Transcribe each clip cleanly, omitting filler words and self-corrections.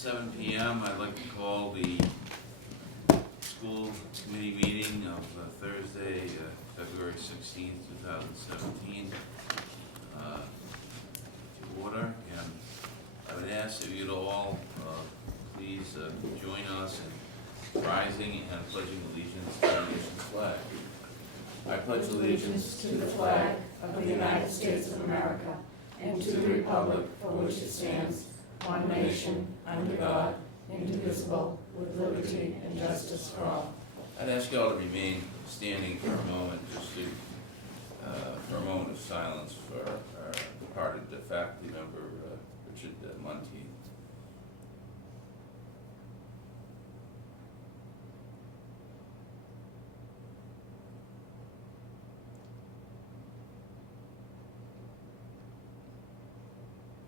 7 p.m. I'd like to call the school committee meeting of Thursday, February 16th, 2017 to order. And I would ask that you'd all please join us in rising and pledging allegiance to the nation's flag. I pledge allegiance to the flag of the United States of America and to the republic for which it stands, one nation, under God, indivisible, with liberty and justice for all. I'd ask you all to remain standing for a moment, just to, for a moment of silence for our departed faculty member, Richard Munteith.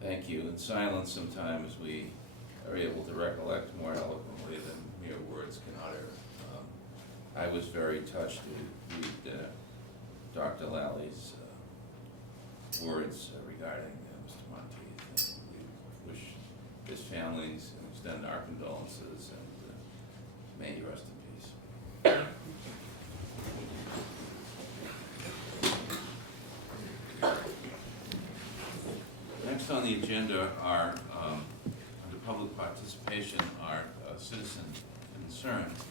Thank you. In silence, sometimes we are able to recollect more eloquently than mere words can utter. I was very touched to read Dr. Lally's words regarding Mr. Munteith. We wish his families and extend our condolences, and may he rest in peace. Next on the agenda are, under public participation, are citizen concerns.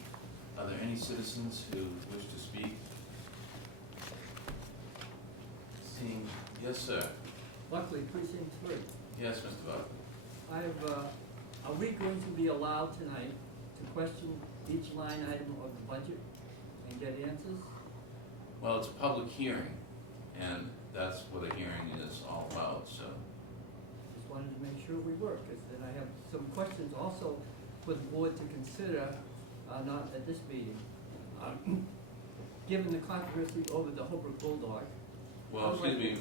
Are there any citizens who wish to speak? Seeing, yes, sir. Buckley, precinct 3. Yes, Mr. Buckley. Are we going to be allowed tonight to question each line item of the budget and get answers? Well, it's a public hearing, and that's what a hearing is all about, so. Just wanted to make sure we were, because then I have some questions also for the board to consider, not at this meeting. Given the controversy over the Holbrook Bulldog. Well, excuse me,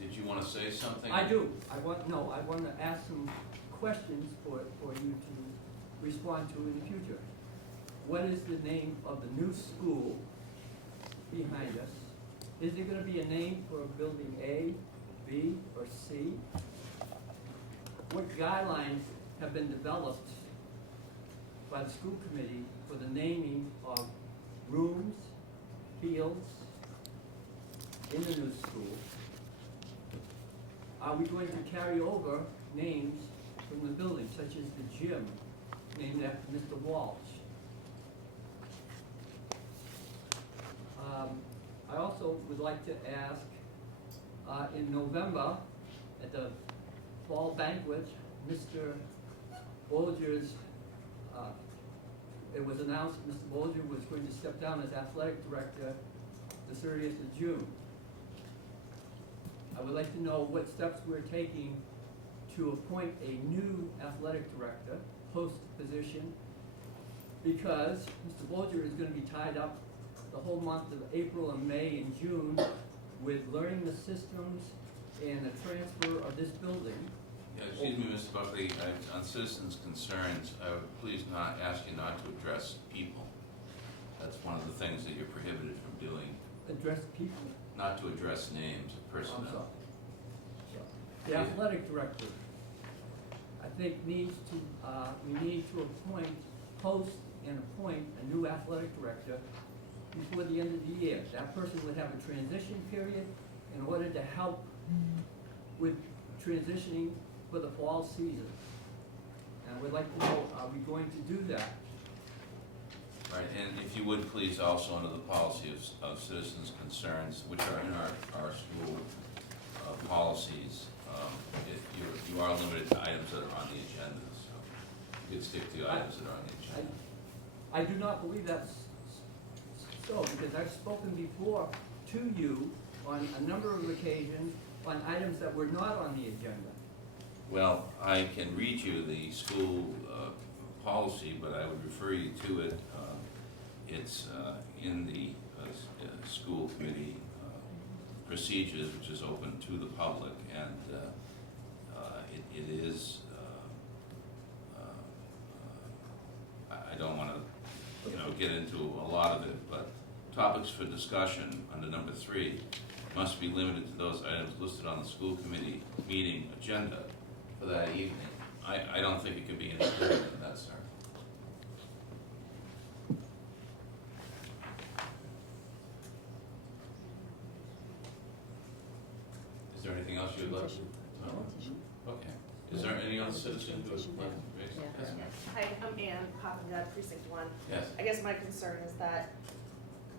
did you want to say something? I do. I want to ask some questions for you to respond to in the future. What is the name of the new school behind us? Is there going to be a name for building A, B, or C? What guidelines have been developed by the school committee for the naming of rooms, fields in the new school? Are we going to carry over names from the building, such as the gym, named after Mr. Walsh? I also would like to ask, in November, at the fall banquet, Mr. Bolger's, it was announced Mr. Bolger was going to step down as athletic director the 30th of June. I would like to know what steps we're taking to appoint a new athletic director, post-position, because Mr. Bolger is going to be tied up the whole month of April and May and June with learning the systems and the transfer of this building. Yeah, excuse me, Mr. Buckley, on citizens' concerns, I would please not ask you not to address people. That's one of the things that you're prohibited from doing, Address people. not to address names of personnel. The athletic director, I think needs to, we need to post and appoint a new athletic director before the end of the year. That person would have a transition period in order to help with transitioning for the fall season. And I would like to know, are we going to do that? Right, and if you would please also under the policy of citizens' concerns, which are in our school policies, you are limited to items that are on the agenda, so you could stick to the items that are on the agenda. I do not believe that's so, because I've spoken before to you on a number of occasions on items that were not on the agenda. Well, I can read you the school policy, but I would refer you to it. It's in the school committee procedures, which is open to the public, and it is, I don't want to, get into a lot of it, but topics for discussion under number 3 must be limited to those items listed on the school committee meeting agenda for that evening. I don't think it could be any clearer than that, sir. Is there anything else you'd like to? No? Okay. Is there any other citizen who would like to raise? Yes, ma'am. Hi, I'm Ann Papagad, Precinct 1. Yes. I guess my concern is that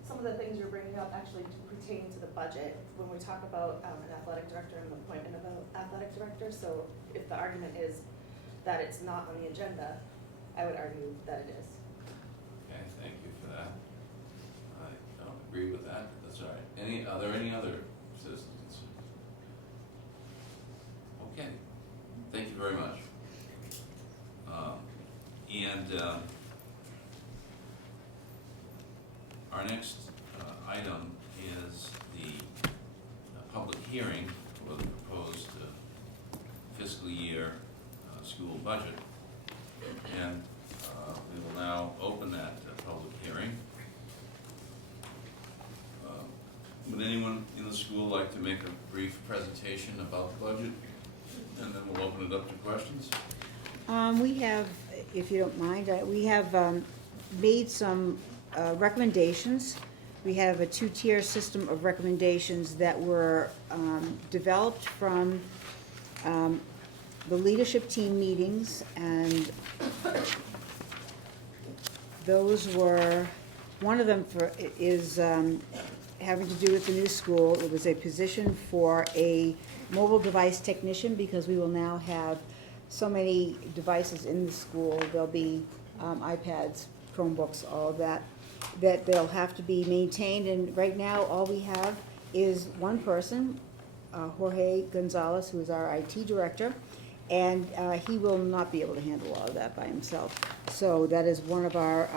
some of the things you're bringing up actually pertain to the budget when we talk about an athletic director and the appointment of an athletic director. So if the argument is that it's not on the agenda, I would argue that it is. Okay, thank you for that. I don't agree with that, but that's all right. Are there any other citizens' concerns? Okay, thank you very much. Our next item is the public hearing for the proposed fiscal year school budget. And we will now open that public hearing. Would anyone in the school like to make a brief presentation about the budget? And then we'll open it up to questions. We have, if you don't mind, we have made some recommendations. We have a two-tier system of recommendations that were developed from the leadership team meetings, and those were, one of them is having to do with the new school. It was a position for a mobile device technician, because we will now have so many devices in the school. There'll be iPads, Chromebooks, all of that, that they'll have to be maintained. And right now, all we have is one person, Jorge Gonzalez, who is our IT director, and he will not be able to handle all of that by himself. So that is one of our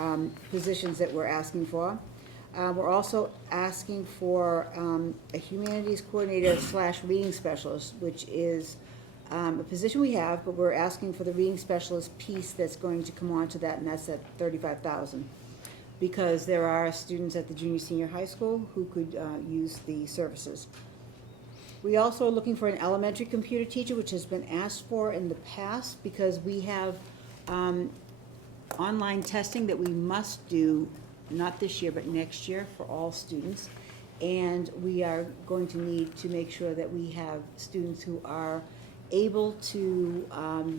positions that we're asking for. We're also asking for a humanities coordinator / reading specialist, which is a position we have, but we're asking for the reading specialist piece that's going to come on to that, and that's at $35,000. Because there are students at the junior, senior high school who could use the services. We also are looking for an elementary computer teacher, which has been asked for in the past, because we have online testing that we must do, not this year, but next year, for all students. And we are going to need to make sure that we have students who are able to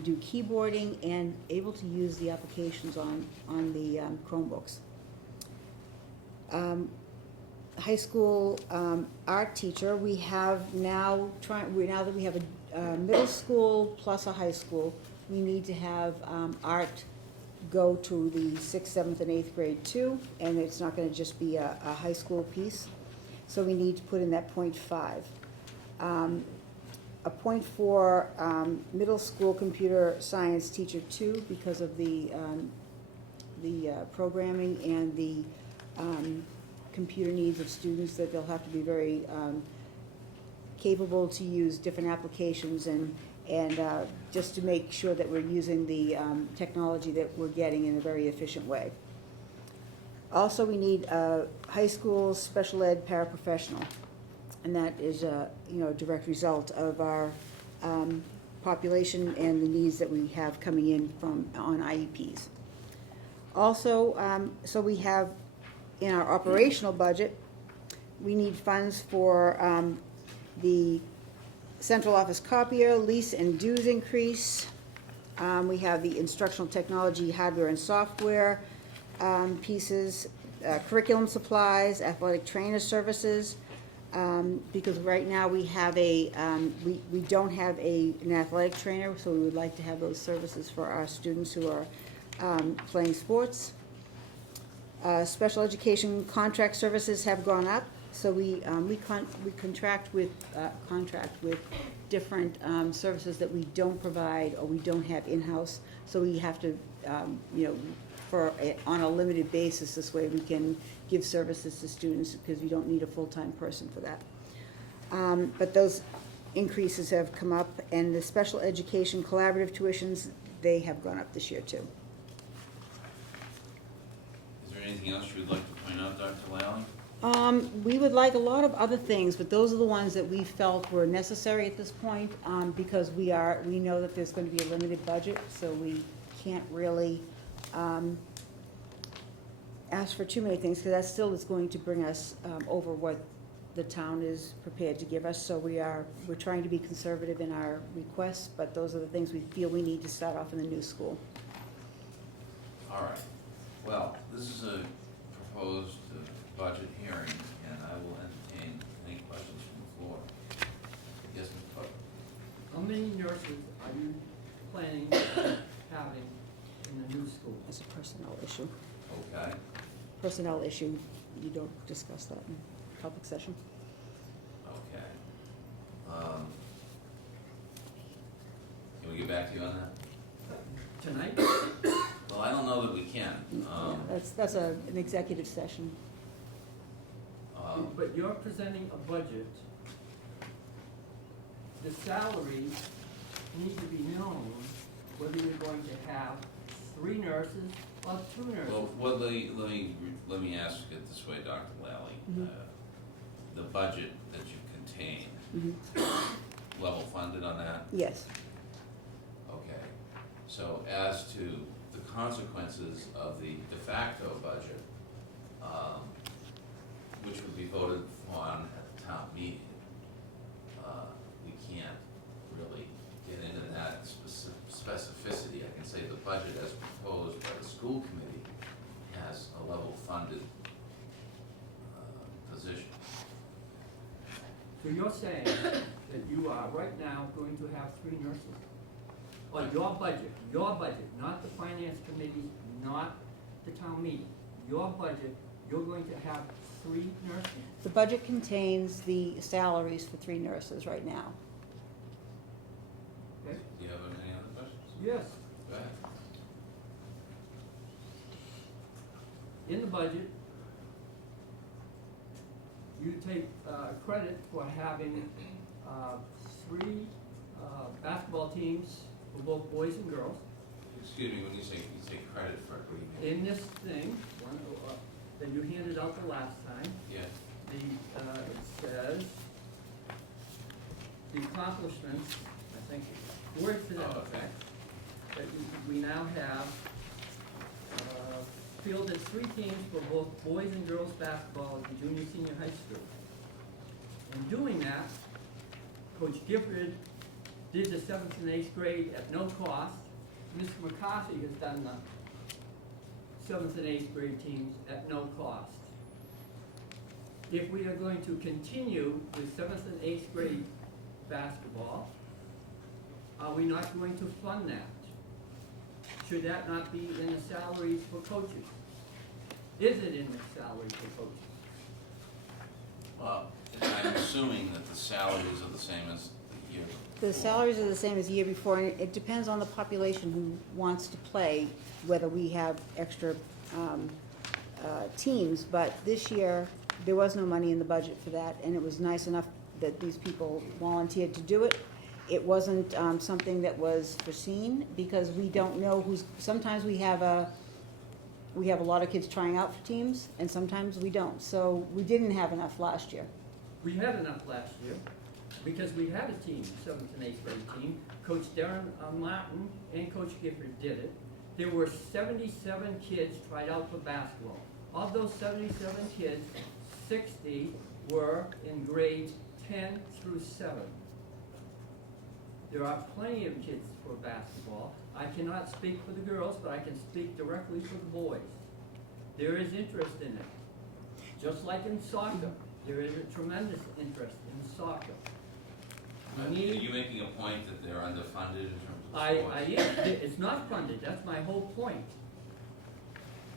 do keyboarding and able to use the applications on the Chromebooks. High school art teacher, we have now now that we have a middle school plus a high school, we need to have art go to the 6th, 7th, and 8th grade too, and it's not gonna just be a high school piece. So we need to put in that 0.5. A 0.4 middle school computer science teacher too, because of the programming and the computer needs of students, that they'll have to be very capable to use different applications and just to make sure that we're using the technology that we're getting in a very efficient way. Also, we need a high school special ed paraprofessional, and that is a direct result of our population and the needs that we have coming in on IEPs. Also, so we have in our operational budget, we need funds for the central office copier, lease and dues increase. We have the instructional technology, hardware and software pieces, curriculum supplies, athletic trainer services, because right now we have we don't have an athletic trainer, so we would like to have those services for our students who are playing sports. Special education contract services have gone up, so we contract with different services that we don't provide or we don't have in-house, so we have to on a limited basis. This way we can give services to students, because we don't need a full-time person for that. But those increases have come up, and the special education collaborative tuitions, they have gone up this year too. Is there anything else you would like to point out, Dr. Lally? We would like a lot of other things, but those are the ones that we felt were necessary at this point, because we know that there's gonna be a limited budget, so we can't really, ask for too many things, because that still is going to bring us, over what the town is prepared to give us, so we're trying to be conservative in our requests, but those are the things we feel we need to start off in the new school. All right, well, this is a proposed budget hearing, and I will entertain any questions from the floor. Yes, Ms. Cook? How many nurses are you planning on having in the new school? It's a personnel issue. Okay, Personnel issue, you don't discuss that in public session. okay. Can we get back to you on that? Tonight? Well, I don't know that we can. That's an executive session. But you're presenting a budget. The salaries need to be known whether you're going to have 3 nurses or 2 nurses. Well, let me ask it this way, Dr. Lally. Mhm. The budget that you contain, Mhm. level funded on that? Yes. Okay. So as to the consequences of the de facto budget, which would be voted on at the town meeting, we can't really get into that specificity. I can say the budget as proposed by the school committee has a level funded position. So you're saying that you are right now going to have 3 nurses? Or your budget, not the finance committee, not the town meeting. Your budget, you're going to have 3 nurses? The budget contains the salaries for 3 nurses right now. Okay? Do you have any other questions? Yes. Go ahead. In the budget, you take credit for having 3 basketball teams for both boys and girls. Excuse me, when you say credit for it, what do you mean? In this thing, that you handed out the last time, Yeah, it says, the accomplishments, I think, word to that Oh, okay. effect, that we now have fielded 3 teams for both boys and girls basketball at the junior, senior high school. In doing that, Coach Gifford did the 7th and 8th grade at no cost. Mr. McCarthy has done the 7th and 8th grade teams at no cost. If we are going to continue with 7th and 8th grade basketball, are we not going to fund that? Should that not be in the salaries for coaches? Is it in the salaries for coaches? well, I'm assuming that the salaries are the same as the year The before. salaries are the same as the year before, and it depends on the population who wants to play, whether we have extra teams. But this year, there was no money in the budget for that, and it was nice enough that these people volunteered to do it. It wasn't something that was foreseen, because we don't know sometimes we have a lot of kids trying out for teams, and sometimes we don't. So we didn't have enough last year. We had enough last year, because we had a team, 7th and 8th grade team. Coach Darren Martin and Coach Gifford did it. There were 77 kids tried out for basketball. Of those 77 kids, 60 were in grades 10 through 7. There are plenty of kids for basketball. I cannot speak for the girls, but I can speak directly for the boys. There is interest in it. Just like in soccer, there is a tremendous interest in soccer. Are We need- you making a point that they're underfunded in terms of sports? It's not funded, that's my whole point.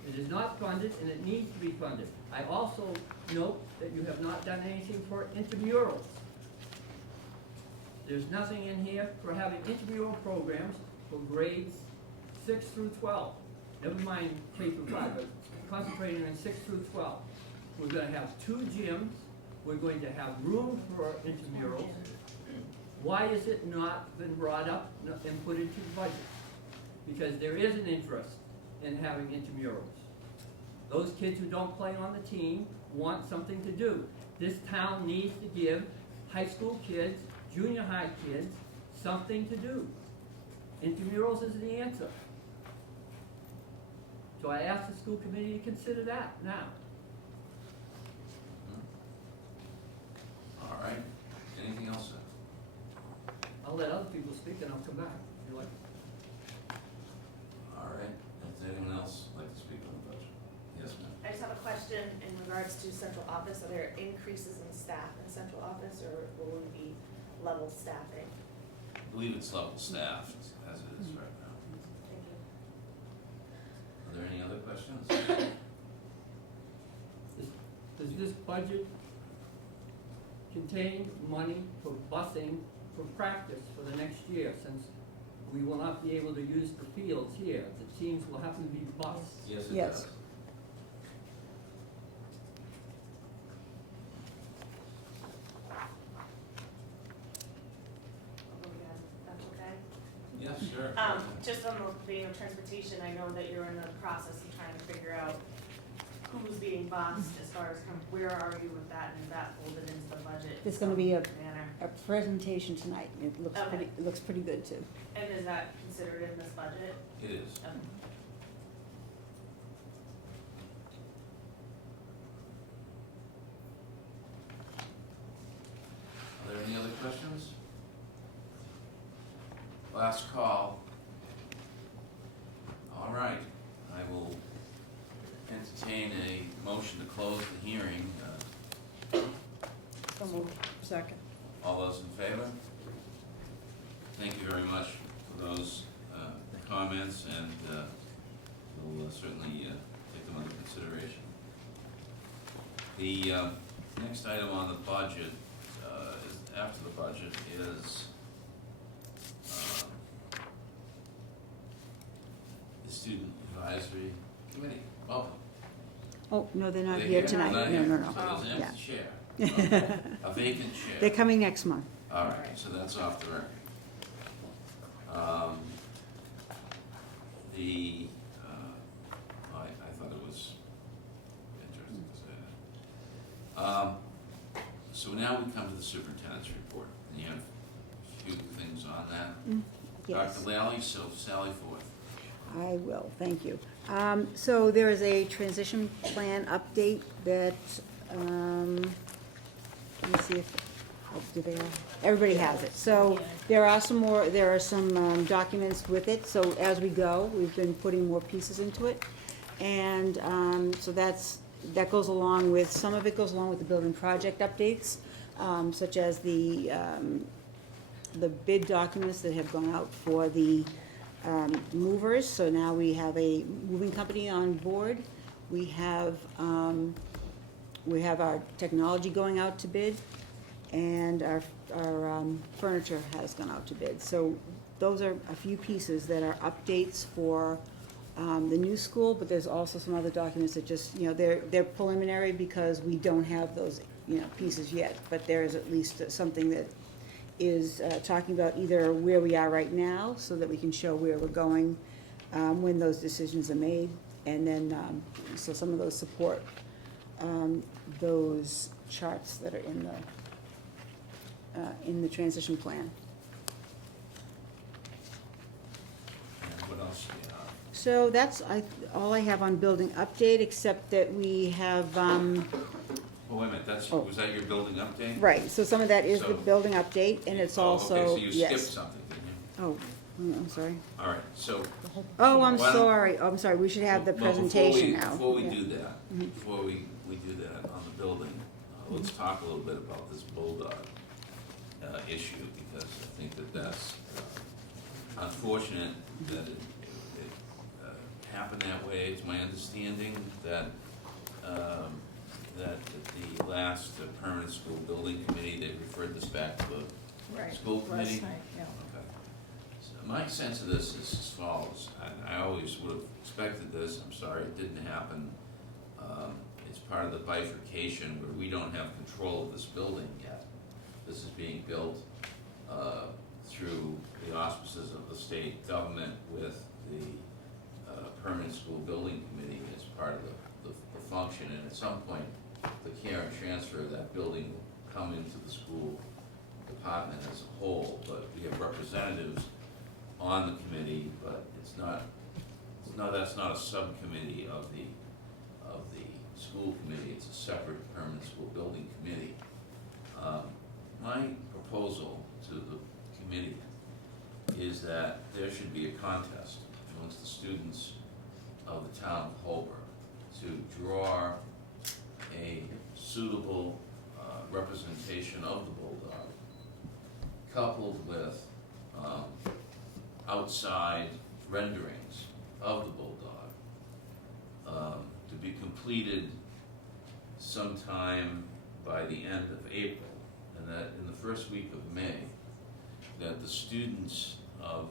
It is not funded, and it needs to be funded. I also note that you have not done anything for intramurals. There's nothing in here for having intramural programs for grades 6 through 12. Never mind K through 5, but concentrating on 6 through 12. We're gonna have 2 gyms, we're going to have room for intramurals. Why has it not been brought up and put into the budget? Because there is an interest in having intramurals. Those kids who don't play on the team want something to do. This town needs to give high school kids, junior high kids, something to do. Intramurals is the answer. So I asked the school committee to consider that now. All right, anything else, sir? I'll let other people speak and I'll come back. If you like. All right, does anyone else like to speak on the budget? Yes, ma'am. I just have a question in regards to central office. Are there increases in staff in central office, or will we be level staffing? I believe it's level staffed as it is right now. Thank you. Are there any other questions? Does this budget contain money for busing for practice for the next year, since we will not be able to use the fields here? The teams will have to be bused. Yes, it Yes. does. That's okay? Yes, sure. Just on the vein of transportation, I know that you're in the process of trying to figure out who's being bused as far as kind of where are you with that, and is that folded into the budget? There's gonna be a Manner. presentation tonight, and it looks Okay. it looks pretty good too. And is that considered in this budget? It is. Okay. Are there any other questions? Last call. All right, I will entertain a motion to close the hearing. So moved. Second. All those in favor? Thank you very much for those comments, and we'll certainly take them under consideration. The next item on the budget, is after the budget, is the Student Advisory Committee. Welcome. Oh, no, they're not They're here tonight. Not No, here. no, no. So there's an Yeah. empty chair. Okay. A vacant chair. They're coming next month. All right, so that's off the record. I thought it was interesting to say that. So now we come to the superintendent's report, and you have a few things on that. Yes. Dr. Lally, so Sally Forth. I will, thank you. So there is a transition plan update that, let me see if, do they all, everybody has it. So there are some documents with it, so as we go, we've been putting more pieces into it. And so that goes along with, some of it goes along with the building project updates, such as the bid documents that have gone out for the movers. So now we have a moving company on board. We have our technology going out to bid, and our furniture has gone out to bid. So those are a few pieces that are updates for the new school, but there's also some other documents that just, they're preliminary because we don't have those, pieces yet. But there is at least something that is talking about either where we are right now, so that we can show where we're going when those decisions are made. And then, so some of those support those charts that are in the transition plan. And what else do you have? So that's all I have on building update, except that we have, Oh, wait a minute, Oh. was that your building update? right, so some of that is the So- building update, and it's Oh, also, okay, so you skipped yes. something, didn't you? Oh, I'm sorry. All right, so Oh, I'm Why don't- sorry, oh, I'm sorry, we should have the Well, before presentation we- now. Before we Yeah. do that, before we do that on the building, let's talk a little bit about this Bulldog issue, because I think that's unfortunate that it happened that way. It's my understanding that at the last permanent school building committee, they referred this back to the school committee. Okay. So my sense of this is as follows. I always would have expected this. I'm sorry it didn't happen. It's part of the bifurcation where we don't have control of this building yet. This is being built through the auspices of the state government with the permanent school building committee as part of the function, and at some point, the care and transfer of that building will come into the school department as a whole, but we have representatives on the committee, but that's not a subcommittee of the school committee, it's a separate permanent school building committee. My proposal to the committee is that there should be a contest amongst the students of the town of Holbrook to draw a suitable representation of the Bulldog, coupled with outside renderings of the Bulldog, to be completed sometime by the end of April, and that in the first week of May, that the students of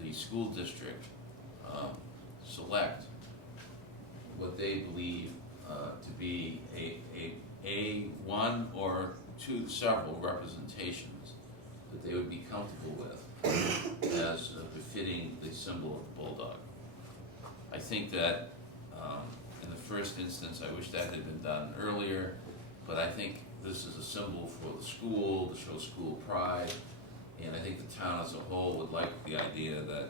the school district select what they believe to be a one or two, several representations that they would be comfortable with as befitting the symbol of the Bulldog. I think that in the first instance, I wish that had been done earlier, but I think this is a symbol for the school, to show school pride, and I think the town as a whole would like the idea that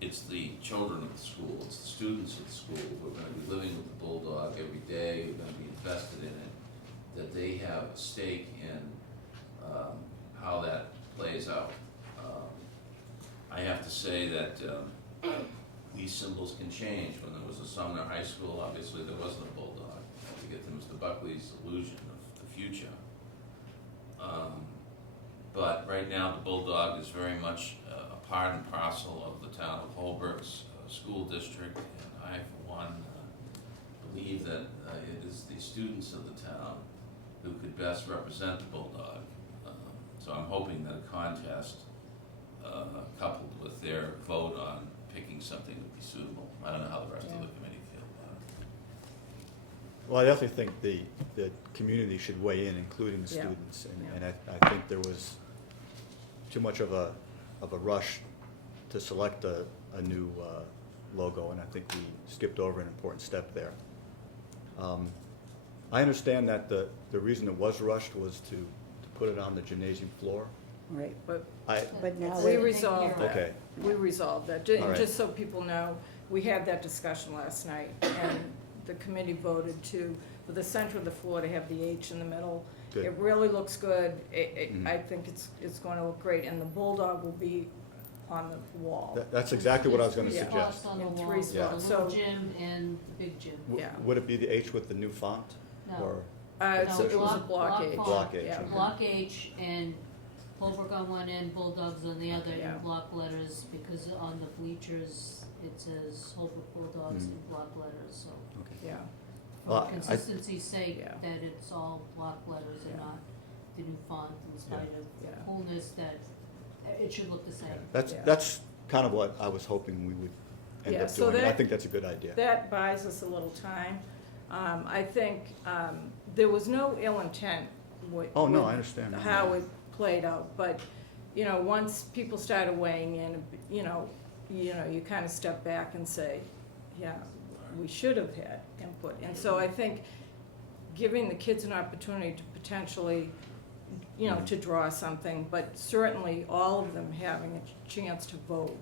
it's the children of the school, it's the students of the school who are going to be living with the Bulldog every day, who are going to be invested in it, that they have a stake in how that plays out. I have to say that these symbols can change. When there was a Sumner High School, obviously there wasn't a Bulldog, to get to Mr. Buckley's illusion of the future. But right now, the Bulldog is very much a part and parcel of the town of Holbrook's school district, and I, for one, believe that it is the students of the town who could best represent the Bulldog. So I'm hoping that a contest, coupled with their vote on picking something that would be suitable. I don't know how the rest of the committee feel about it. Well, I definitely think the community should weigh in, including the Yeah. students, Yeah. and I think there was too much of a rush to select a new logo, and I think we skipped over an important step there. I understand that the reason it was rushed was to put it on the gymnasium floor. Right, but But now we that- resolved that. Okay. We resolved that. All right. Just so people know, we had that discussion last night, and the committee voted for the center of the floor to have the H in the middle. Good. It really looks good. Mhm. I think it's going to look great, and the Bulldog will be on the wall. That's exactly what I was gonna Yeah. suggest. Spots on the In wall, three the spots. little So- gym and the big gym. Yeah. Would it be the H with the new font? No. Or, It was a block block H. font. Block H, Yeah. okay. Block H and Holbrook on one end, Bulldogs on the other Yeah. in block letters, because on the bleachers, it says Holbrook Bulldogs Mm. in block letters, so. okay. Yeah, Well, For I- consistency's sake, Yeah. that it's all block letters and Yeah. not the new font, in spite Yeah. of coolness, that it should look the same. Yeah. That's kind of what I was hoping we would end Yeah, up so doing, and I that- think that's a good idea. that buys us a little time. I think there was no ill intent with. Oh, no, with I understand. how it played out, but, once people started weighing in, you kind of step back and say, yeah, we should have had input. And so I think giving the kids an opportunity to potentially, to draw something, but certainly all of them having a chance to vote.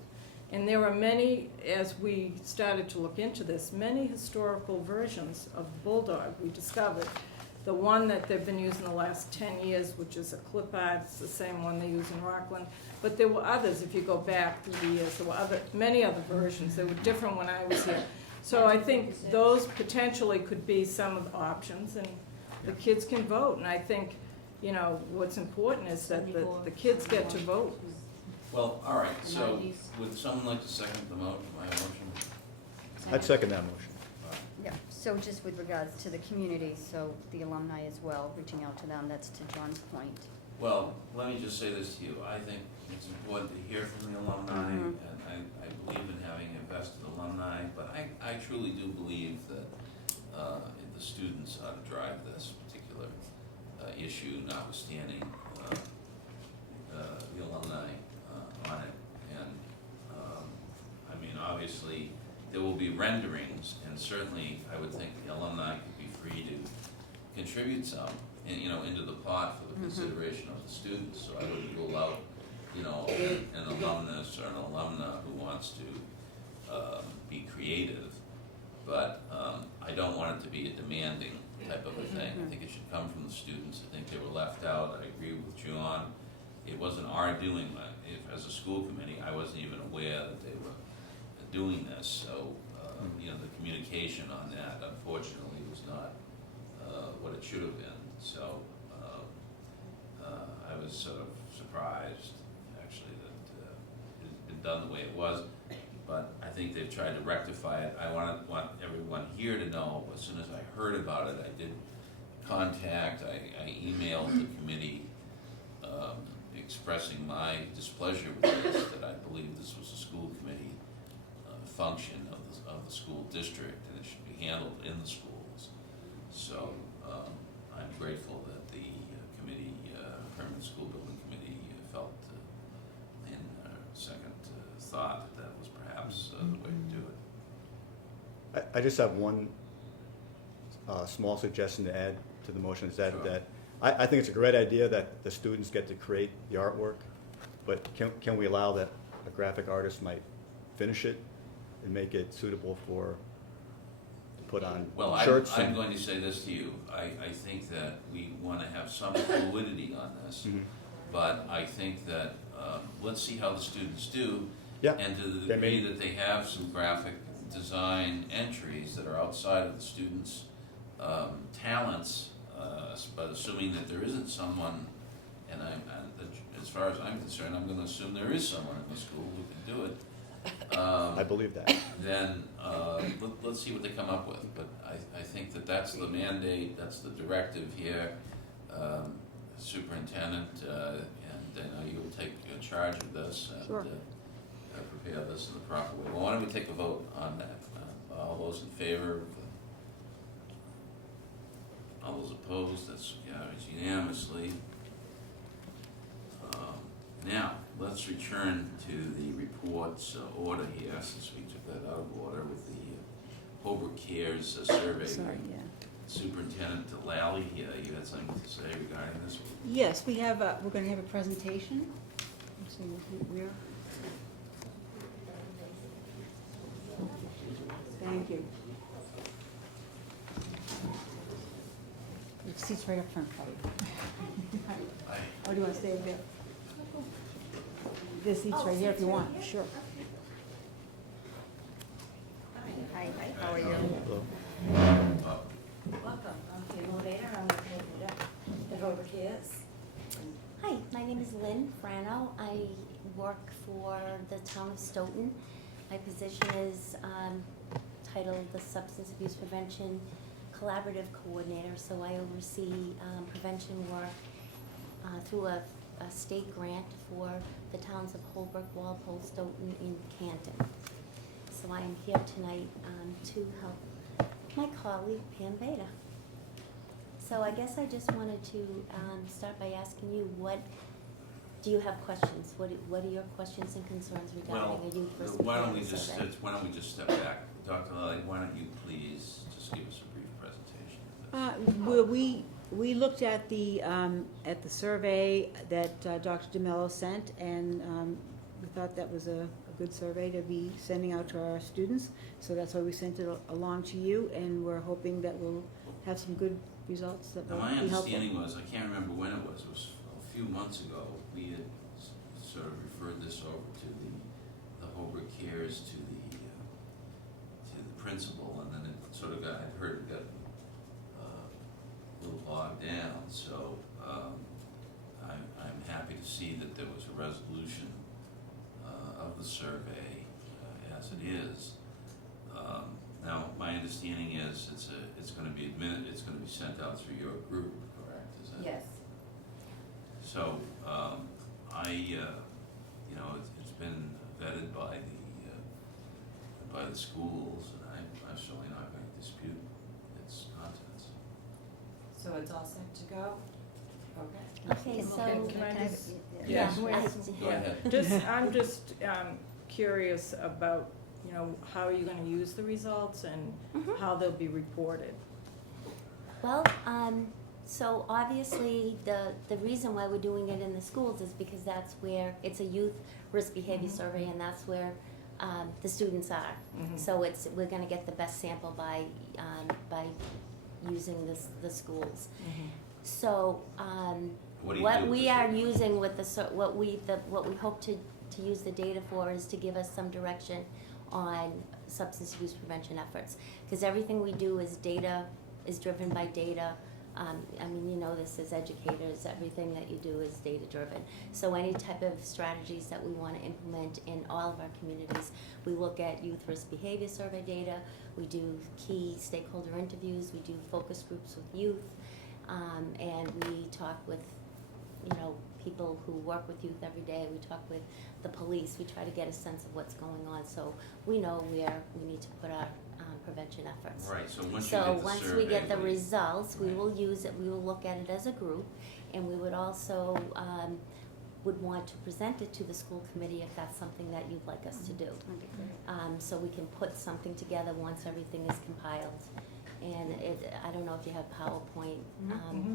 And there are many, as we started to look into this, many historical versions of the Bulldog we discovered. The one that they've been using the last 10 years, which is a clip art, it's the same one they use in Rockland. But there were others, if you go back through the years, there were many other versions. They were different when I was here. So I think those potentially could be some of the options, and the kids can vote. And I think, what's important is that the kids get to vote. Well, all right, The so 90s. would someone like to second my motion? I'd second that motion. Yeah, so just with regards to the community, so the alumni as well, reaching out to them, that's to John's point. Well, let me just say this to you. I think it's important to hear from the alumni, Mhm. and I believe in having invested alumni, but I truly do believe that the students ought to drive this particular issue, notwithstanding the alumni on it. And, obviously, there will be renderings, and certainly I would think the alumni could be free to contribute some, you know, into the pot for the consideration of the students. So I wouldn't rule out, you know, an alumnus or an alumna who wants to be creative. But I don't want it to be a demanding type of a thing. I think it should come from the students. I think they were left out. I agree with John. It wasn't our doing. If, as a school committee, I wasn't even aware that they were doing this. So, you know, the communication on that, unfortunately, was not what it should have been. So, I was sort of surprised, actually, that it had been done the way it was. But I think they've tried to rectify it. I want everyone here to know, as soon as I heard about it, I did contact, I emailed the committee expressing my displeasure with this, that I believe this was a school committee function of the school district, and it should be handled in the schools. So I'm grateful that the committee, Permanent School Building Committee, felt in second thought that was perhaps the way to do it. I just have one small suggestion to add to the motion, is that, Sure. I think it's a great idea that the students get to create the artwork, but can we allow that a graphic artist might finish it and make it suitable to put on Well, shirts? I'm going to say this to you. I think that we want to have some fluidity on this, Mhm. but I think that, let's see how the students do. Yeah, And to the they may- degree that they have some graphic design entries that are outside of the students' talents, but assuming that there isn't someone, and as far as I'm concerned, I'm going to assume there is someone in the school who can do it. I believe that. Then let's see what they come up with. But I think that that's the mandate, that's the directive here. Superintendent, and I know you'll take charge of this and Sure. prepare this in the proper way. Well, why don't we take a vote on that? All those in favor? All those opposed? That's carries unanimously. Now, let's return to the reports order here, since we took that out of order with the Holbrook Cares survey. Sorry, yeah. Superintendent Lally, you had something to say regarding this? Yes, we have, we're gonna have a presentation. Let's see where. Thank you. Your seat's right up front, buddy. Or do you wanna stay over there? This seat's right here if you want, sure. Hi, how are you? Hello. Welcome, I'm Kim O'Dana, I'm the Holbrook Cares. Hi, my name is Lynn Frano. I work for the town of Stoughton. My position is titled the Substance Abuse Prevention Collaborative Coordinator, so I oversee prevention work through a state grant for the towns of Holbrook, Walpole, Stoughton, and Canton. So I am here tonight to help my colleague Pam Beta. So I guess I just wanted to start by asking you, do you have questions? What are your questions and concerns regarding a youth versus Why don't we family just survey? step back? Dr. Lally, why don't you please just give us a brief presentation of this? We looked at the survey that Dr. DeMello sent, and we thought that was a good survey to be sending out to our students. So that's why we sent it along to you, and we're hoping that we'll have some good results that Now, will my be helpful. understanding was, I can't remember when it was a few months ago, we had sort of referred this over to the Holbrook Cares, to the principal, and then it sort of got, I'd heard it got a little bogged down. So I'm happy to see that there was a resolution of the survey as it is. Now, my understanding is it's going to be sent out through your group, correct? Is that? Yes. So, it's been vetted by the schools, and I'm certainly not going to dispute its contents. So it's all set to go? Okay. Okay, Can- so, can I just- yeah, Go ahead. I'm just curious about you know, how are you gonna use the results and Mhm. how they'll be reported? Well, so obviously, the reason why we're doing it in the schools is because that's where, it's a youth risk behavior survey, and that's where, the students are. Mhm. So we're gonna get the best sample by using the schools. So, What do you what do we with are it? using with what we hope to use the data for is to give us some direction on substance abuse prevention efforts. Because everything we do is driven by data. I mean, you know this as educators, everything that you do is data driven. So any type of strategies that we want to implement in all of our communities, we look at youth risk behavior survey data, we do key stakeholder interviews, we do focus groups with youth, and we talk with, you know, people who work with youth every day, we talk with the police, we try to get a sense of what's going on, so we know where we need to put our prevention efforts. Right, so once you So get the once survey, we get the what- results, we Right. will use it, we will look at it as a group, and we would also, would want to present it to the school committee if that's something that you'd like us to do. So we can put something together once everything is compiled. And I don't know if you have PowerPoint,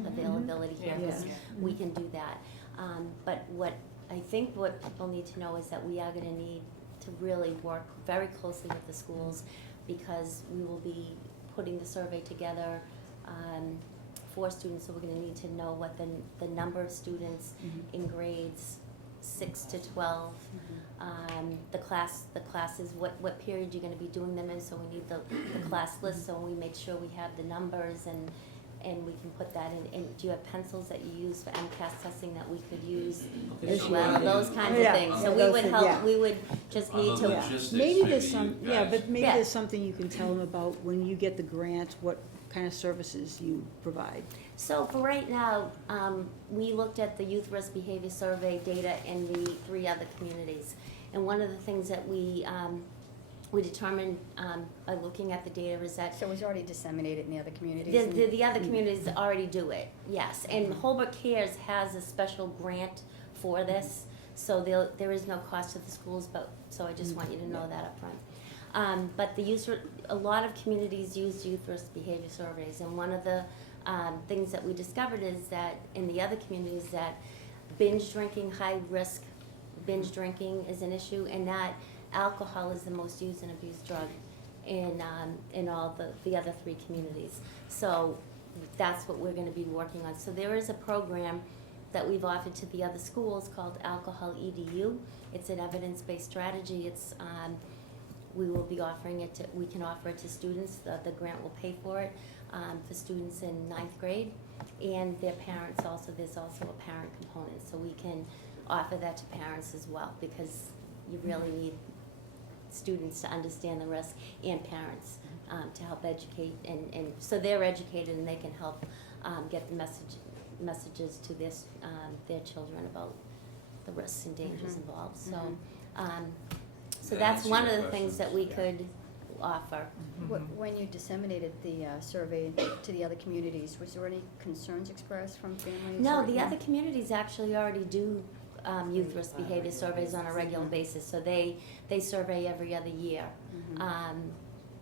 availability here, Yeah. we can do that. But what people need to know is that we are gonna need to really work very closely with the schools, because we will be putting the survey together, for students, so we're gonna need to know what the number of students in grades 6 to 12, the classes, what period you're gonna be doing them in, so we need the class list, so we make sure we have the numbers, and we can put that in. And do you have pencils that you use for MCAS testing that we could use Okay, as so well, what do you those do? kinds Yeah. of things? So Yeah, we those would things, help, yeah. we would just On need the to, logistics, Maybe there's you some, yeah, guys- but maybe Yeah. there's something you can tell them about when you get the grant, what kind of services you provide. So for right now, we looked at the youth risk behavior survey data in the 3 other communities. And one of the things that we determined by looking at the data is that So it was already disseminated in the other communities? the other communities already do it, yes. And Holbrook Cares has a special grant for this, so there is no cost to the schools, so I just want you to know that up front. But a lot of communities use youth risk behavior surveys, and one of the things that we discovered is that in the other communities that binge drinking, high risk binge drinking is an issue, and that alcohol is the most used and abused drug in all the other 3 communities. So that's what we're gonna be working on. So there is a program that we've offered to the other schools called Alcohol EDU. It's an evidence-based strategy. It's, we will be offering it we can offer it to students. The grant will pay for it, for students in 9th grade, and their parents also. There's also a parent component, so we can offer that to parents as well, because you really need students to understand the risk, and parents to help educate, and so they're educated and they can help get the messages to their children about the risks and dangers involved. So, so That that's answer one your of the things that we questions? could offer. When you disseminated the survey to the other communities, was there any concerns expressed from families? No, or- the other communities actually already do youth risk behavior surveys on a regular basis, so they survey every other year.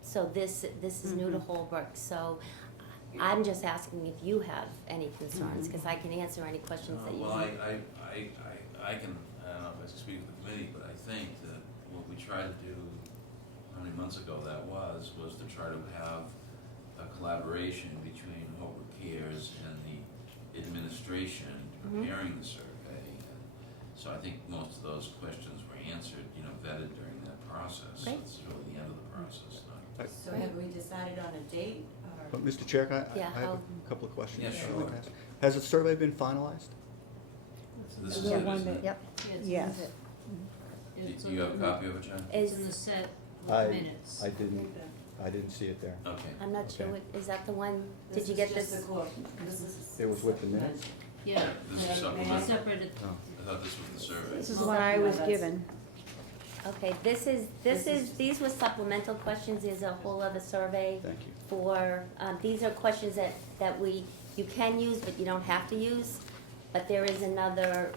So this is new to Holbrook, so I'm just asking if you have any concerns, because I can answer any questions that you Well, have. I can, I don't know if I can speak for the committee, but I think that what we tried to do, how many months ago that was to try to have a collaboration between Holbrook Cares and the administration preparing the survey. And so I think most of those questions were answered, vetted during that process. Great. It's really the end of the process, not. So have we decided on a date, or? But Mr. Chair, I Yeah, have how- a couple of questions. Yeah, I'd sure. like to ask. Has the survey been finalized? So this is The it, one isn't that- it? Yep. Yes. It's You have a copy of it, John? It's Is, in the set I- with minutes. I didn't see it there. Okay. I'm not sure, Okay. is that the one, did you get this? It was with the minutes? Yeah, This is I supplemental. separated, Oh. I thought this was the survey. This is what I was given. Okay, these were supplemental questions, there's a whole other survey Thank you. for, these are questions that you can use, but you don't have to use. but there is another,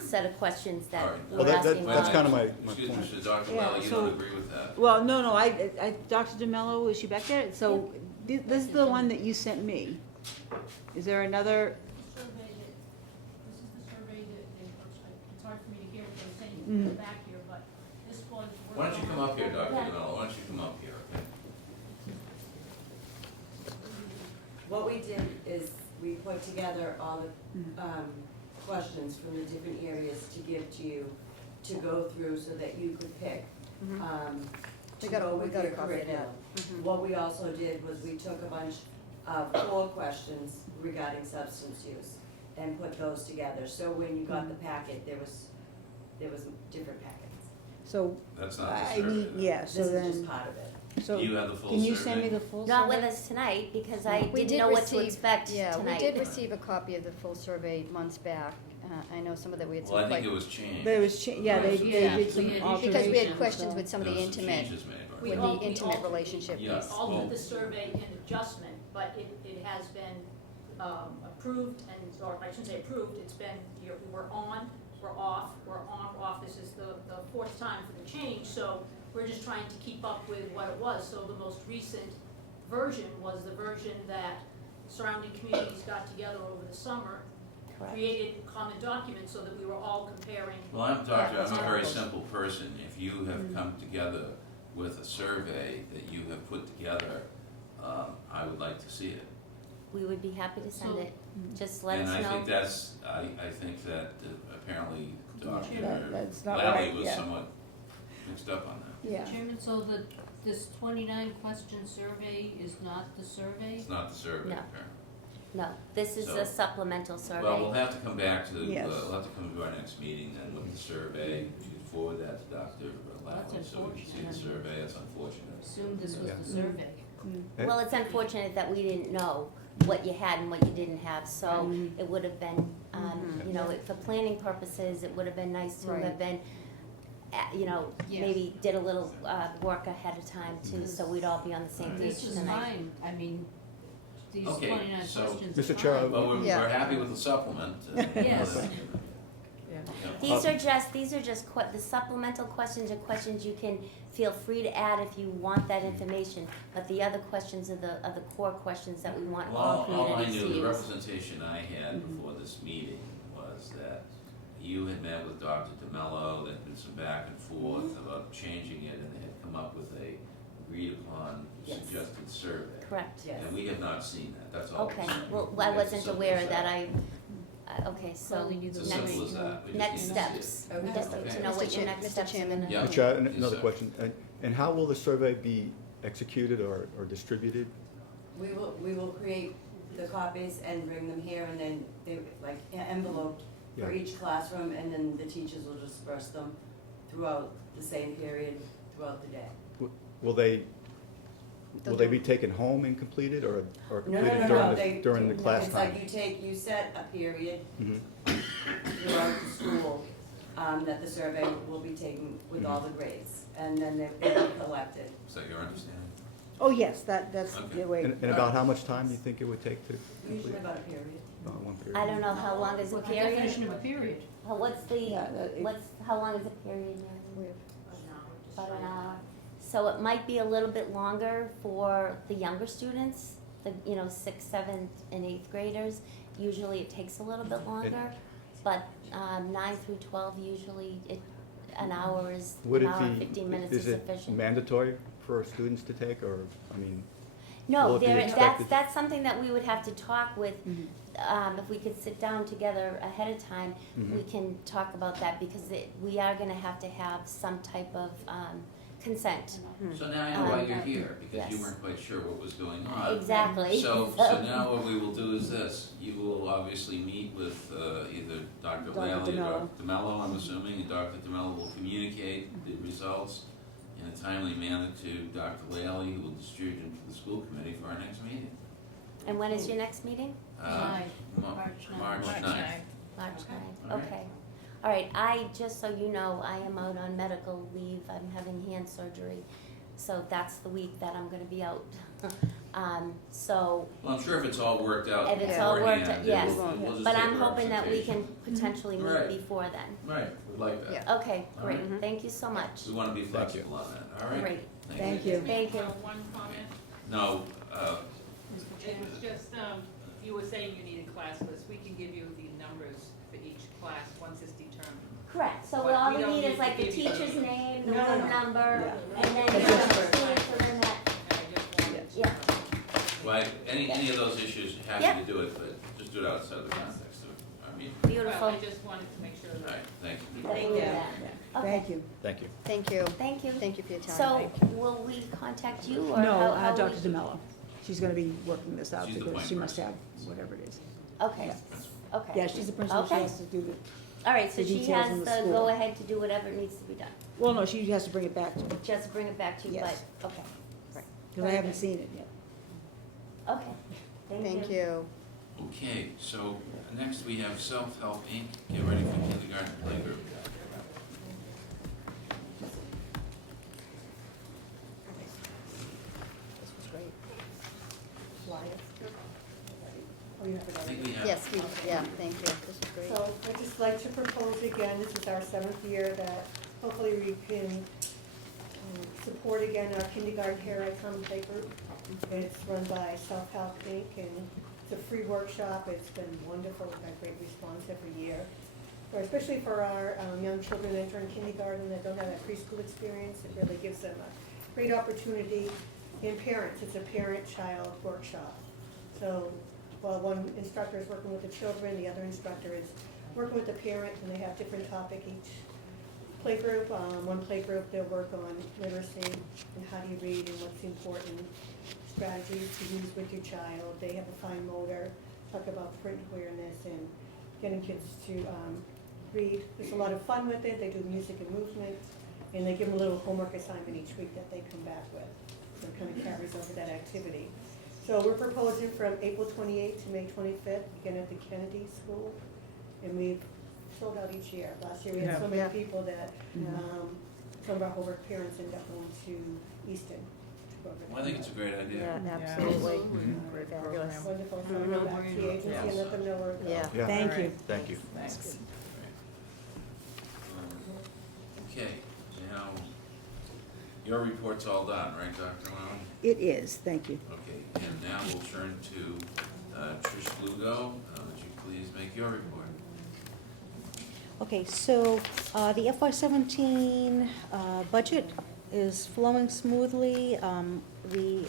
set of questions All that right. we're Well, that- asking. that's kinda my Excuse me, point. so Dr. Yeah, Lally, you so- don't agree with that? Well, no, Dr. DeMello, is she back there? So, this is the one that you sent me. Is there another, Survey that, this is the survey that they, it's hard for me to hear what they're saying Mhm. from the back here, but this was. Why don't you come up here, Dr. DeMello, why don't you come up here, okay? What we did is we put together all the questions from the different areas to give to you to go through so that you could pick Mhm. to We got a- go we with got a your copy of that. curriculum. Mhm. What we also did was we took a bunch of 4 questions regarding substance use and put those together. So when you got the packet, there was different packets. so, That's not the I survey. need, yeah, This so is then, just part of it. so, You have the full can you send me survey? the full survey? Not with us tonight, because I We didn't did know what to receive- expect Yeah, tonight. we did receive a copy of the full survey months back. I know some of that we had some Well, I quite. think it was changed. But it was, yeah, they Yeah, did we some had- alterations. Because we had so- questions with some of the There was some intimate, changes made, right? We with al- the we intimate altered- relationship Yeah. piece. Well- Altered the survey and adjustment, but it has been, approved and, or I shouldn't say approved, it's been, we're on, we're off, we're on, we're off. This is the 4th time for the change, so we're just trying to keep up with what it was. So the most recent version was the version that surrounding communities got together over the summer, Correct. created common documents so that we were all comparing. Well, I'm Doctor, I'm a very apples. simple person. If you have come together with a survey that you have put together, I would like to see it. We would be happy to send So- it, just let us And I know. think that's, I think that apparently Dr. That's not Lally right, was yeah. somewhat mixed up on that. Yeah. Chairman, so this 29 question survey is not the survey? It's not the survey, No. apparently. No, this is So- a supplemental survey. Well, we'll have to come back to, Yes. we'll have to come to our next meeting then with the survey. If you could forward that to Dr. That's Lally so we can see the unfortunate. survey, that's unfortunate. Assumed this was Yeah. the survey. Well, it's unfortunate that we didn't know what you had and what you didn't have, so Mhm. it would have been, Mhm. you know, for planning purposes, it would have been nice to Right. have been, you know, Yes. maybe did a little, work ahead of time too, so we'd all be on the same page This is tonight. fine, I mean, these Okay, 29 so- questions are Mr. Chair, fine. Well, we're Yeah. happy with the supplement. Yes. These are just the supplemental questions are questions you can feel free to add if you want that information, but the other questions are the core questions that we want all All I communities knew, to the use. representation I had before this meeting was that you had met with Dr. DeMello, there'd been some back and forth about changing it, and they had come up with a agreed upon Yes. suggested survey. Correct. Yes. And we have not seen that, that's all. Okay, we're saying. well, It's I as wasn't simple aware as that okay, so Well, you It's do as the next, simple as that, we just next need to see it. steps, Okay. just Okay. to know what your next Mr. steps are Chairman. gonna Yeah. Mr. Chair, Yes, another sir. question, and how will the survey be executed or distributed? We will create the copies and bring them here, and then they, like, enveloped for Yeah. each classroom, and then the teachers will disperse them throughout the same period, throughout the day. Will they be taken home and completed or No, completed they. during the class It's time? like you set a period Mhm. throughout the school, that the survey will be taken with all the grades, and then they'll be collected. Is that your understanding? Oh, yes, that's Okay. the way. And about how much time do you think it would take to Usually complete? about a period. About one period? I don't know how long is the What's the period? definition of a period? What's the, Yeah, how long is the period, Mary? we- About an hour. So it might be a little bit longer for the younger students, the, 6th, 7th, and 8th graders. Usually it takes a little bit longer, but 9 through 12, usually an hour is, Would an it hour and be, 15 minutes is is it sufficient. mandatory for students to take, or, I mean, No, will it be that's, expected? that's something that we would have to talk with, Mhm. if we could sit down together ahead of time, we Mhm. can talk about that, because we are gonna have to have some type of, consent. So now I know why you're here, because you Yes. weren't quite sure what was going on. Exactly. So now what we will do is this, you will obviously meet with either Dr. Dr. Lally or DeMello. Dr. DeMello, I'm assuming, and Dr. DeMello will communicate the results in a timely manner to Dr. Lally, who will distribute them to the school committee for our next meeting. And when is your next meeting? Ninth. Ma- March ninth. March March 9th. ninth. March Okay. 9th, All right. okay. All right, just so you know, I am out on medical leave, I'm having hand surgery. So that's the week that I'm gonna be out. So, Well, I'm sure if it's all worked out if it's all worked beforehand, out, yes. we'll just But take I'm hoping that we can representation. potentially meet Right. before then. Right, we'd like that. Yeah. Okay, All great, right. thank you so much. We wanna be Thank you. flexible on that, all right? Great, Thank you. thank you. One comment, No, it was just, you were saying you needed class lists, we can give you the numbers for each class once it's determined. Correct, so But all we we don't need need is like to the give you- teacher's name, the No, no, room no. number, Yeah. and then The the district. so then that, And I just wanted to. Yeah. well, any of those issues, Yeah. happy to do it, but just do it outside the context of our meeting. beautiful. Well, I just wanted to make sure All that. right, thank you. That we Thank do you. that. Okay. Thank you. Thank you. Thank you. Thank you. Thank you for your time. So, will we contact you, or No, how Dr. we? DeMello. She's gonna be working this out She's the because point she must person. have whatever it is. Okay, Yeah. okay. Yeah, she's the principal, she Okay. has to do the, All right, so the she details has in the the school. go-ahead to do whatever needs to be done. well, no, she has to bring it back to me, She has to bring it back to you, Yes. but, okay. because I haven't seen it yet. Okay, Thank you. Okay, so next we have Self-Help Inc., get ready for kindergarten playgroup. This was great. I think we have. Yes, yeah, thank you. This was great. So I'd just like to propose again, this is our 7th year, that hopefully we can support again our kindergarten Here I Come playgroup. It's run by Self-Help Inc. and it's a free workshop. It's been wonderful. We've had great response every year. Especially for our young children entering kindergarten that don't have that preschool experience, it really gives them a great opportunity. And parents, it's a parent-child workshop. So while one instructor is working with the children, the other instructor is working with the parent, and they have different topic each playgroup. One playgroup, they'll work on literacy and how do you read and what's important, strategies to use with your child. They have a fine motor, talk about print awareness and getting kids to read. There's a lot of fun with it. They do music and movement, and they give them a little homework assignment each week that they come back with. So it kind of carries over that activity. So we're proposing from April 28th to May 25th, again at the Kennedy School. And we've sold out each year. Last year we had so many Yeah. people that, some of our Holbrook parents ended up going to Easton. to go over Well, I think it's a great idea. Yeah, absolutely. Mhm. Great fabulous. Wonderful. So we'll go back to the agency and let them know where it goes. Yeah. Yeah. Thank you. Thank you. Thanks. Okay, now, your report's all done, right, Dr. Maloney? It is, thank you. Okay, and now we'll turn to Trish Lugo. Would you please make your report? Okay, so the FY17 budget is flowing smoothly. We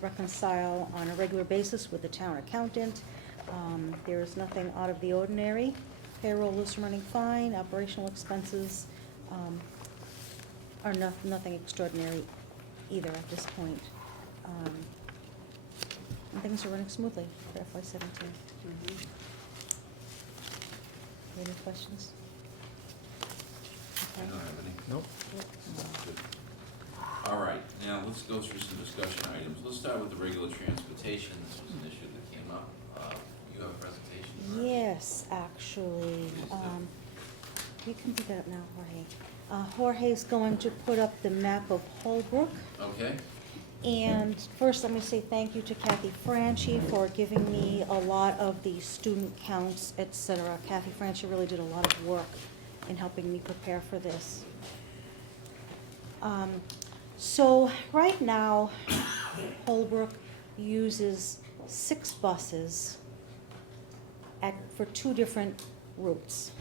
reconcile on a regular basis with the town accountant. There is nothing out of the ordinary. Payroll is running fine, operational expenses are nothing extraordinary either at this point. And things are running smoothly for FY17. Any questions? I Okay. don't have any. Nope. Good. All right, now let's go through some discussion items. Let's start with the regular transportation. This was an issue that came up. You have a presentation? correct? Yes, actually. You can pick that up now, Jorge. Jorge's going to put up the map of Holbrook. Okay, And first, let me say thank you to Kathy Franchi for giving me a lot of the student counts, et cetera. Kathy Franchi really did a lot of work in helping me prepare for this. So right now, Holbrook uses 6 buses for 2 different routes.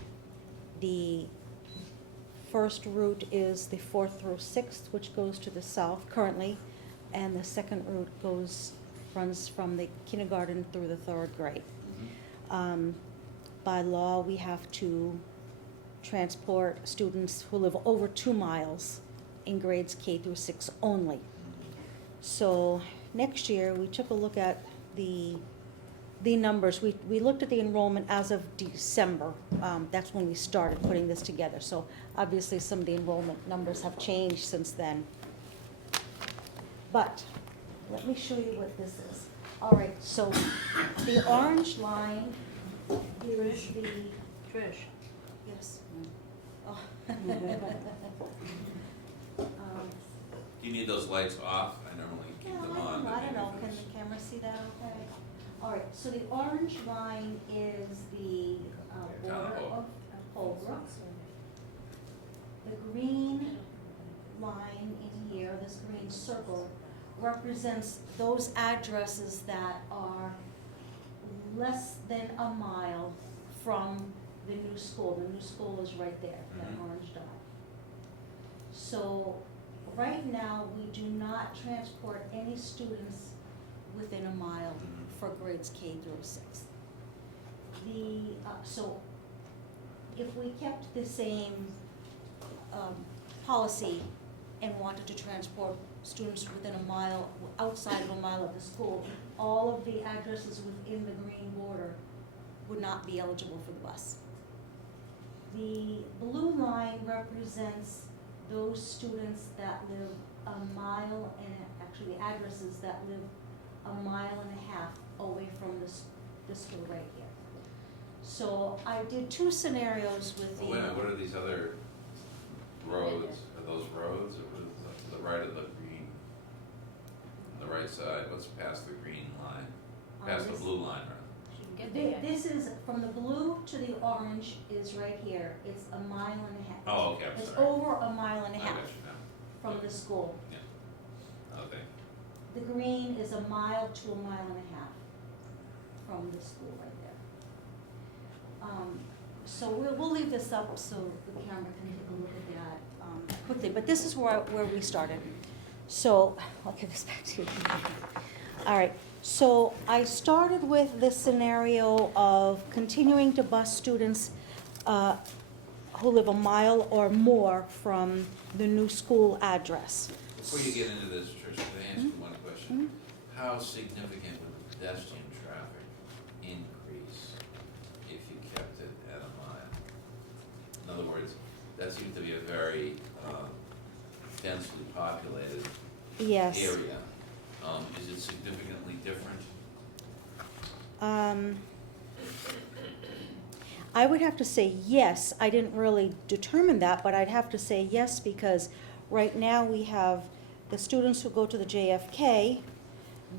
The first route is the 4th through 6th, which goes to the south currently, and the second route runs from the kindergarten through the 3rd grade. By law, we have to transport students who live over 2 miles in grades K through 6 only. So next year, we took a look at the numbers. We looked at the enrollment as of December. That's when we started putting this together. So obviously, some of the enrollment numbers have changed since then. But let me show you what this is. All right, so the orange line is the, Trish. yes. Oh. do you need those lights off? I normally keep Yeah, them on. but I don't maybe know, if can it's- the camera see that okay? All right, so the orange line is the Town border hall. of Holbrook. The green line in here, this green circle, represents those addresses that are less than a mile from the new school. The new school is right there, that Mhm. orange dot. So, right now, we do not transport any students within a mile for grades K through 6. So, if we kept the same policy and wanted to transport students within a mile, outside of a mile of the school, all of the addresses within the green border would not be eligible for the bus. The blue line represents those students that live a mile and, actually the addresses that live a mile and a half away from the school right here. So I did 2 scenarios with the. Oh, wait a minute, what are these other roads? Are those roads, or what is to the right of the green? On the right side, what's past the green line? Past the this- blue line, right? This is, from the blue to the orange is right here, it's a mile and a half. Oh, okay, I'm It's sorry. over a mile and a I half got you now. from the school. Okay. The green is a mile to a mile and a half from the school right there. So we'll leave this up so the camera can take a look at that quickly, but this is where we started. So, I'll give this back to you. All right, so I started with this scenario of continuing to bus students who live a mile or more from the new school address. Before you get into this, Tricia, can I ask you one question? How significant would the pedestrian traffic increase if you kept it at a mile? In other words, that seems to be a very densely populated Yes. area. Is it significantly different? I would have to say yes. I didn't really determine that, but I'd have to say yes because right now we have the students who go to the JFK,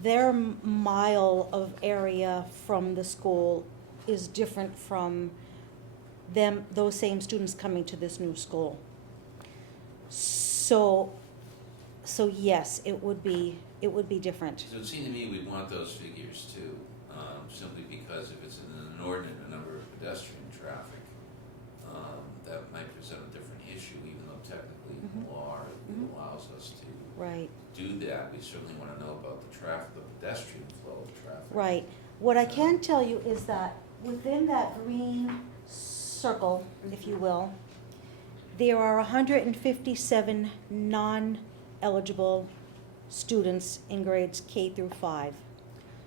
their mile of area from the school is different from them, those same students coming to this new school. So yes, it would be different. So it seemed to me we'd want those figures too, simply because if it's an inordinate number of pedestrian traffic, that might present a different issue, even though technically the law allows us to Right. do that. We certainly want to know about the traffic, the pedestrian flow of traffic. Right. What I can tell you is that within that green circle, if you will, there are 157 non-eligible students in grades K through 5.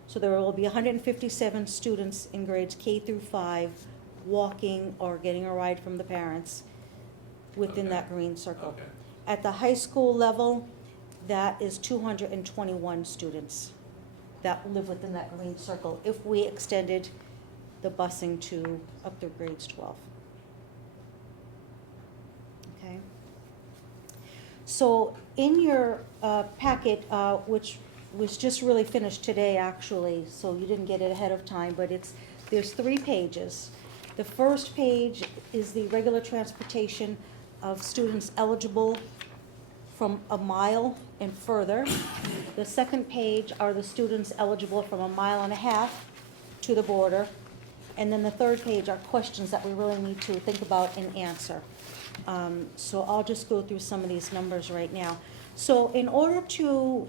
So there will be 157 students in grades K through 5 walking or getting a ride from the parents within Okay. that green circle. Okay. At the high school level, that is 221 students that live within that green circle if we extended the busing to up through grades 12. Okay? So in your packet, which was just really finished today actually, so you didn't get it ahead of time, but there's 3 pages. The first page is the regular transportation of students eligible from a mile and further. The second page are the students eligible from a mile and a half to the border. And then the third page are questions that we really need to think about and answer. So I'll just go through some of these numbers right now. So in order to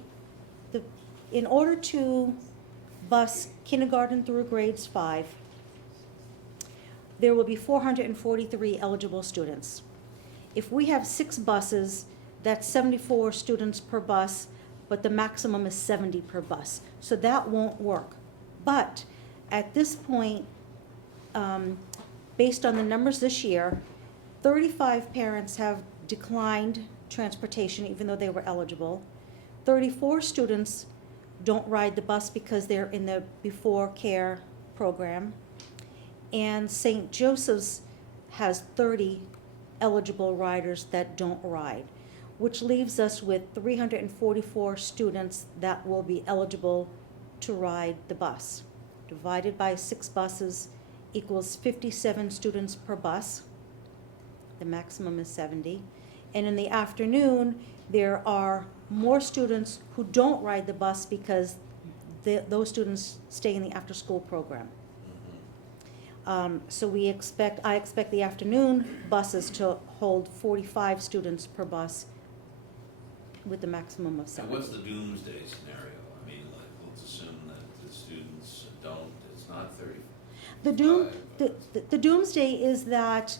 bus kindergarten through grades 5, there will be 443 eligible students. If we have 6 buses, that's 74 students per bus, but the maximum is 70 per bus. So that won't work. But at this point, based on the numbers this year, 35 parents have declined transportation even though they were eligible. 34 students don't ride the bus because they're in the before care program. And St. Joseph's has 30 eligible riders that don't ride. which leaves us with 344 students that will be eligible to ride the bus. Divided by 6 buses equals 57 students per bus. The maximum is 70. And in the afternoon, there are more students who don't ride the bus because those students stay in the after-school program. So I expect the afternoon buses to hold 45 students per bus with the maximum of And 70. what's the doomsday scenario? I mean, like, let's assume that the students don't, it's not 30. The doomsday is that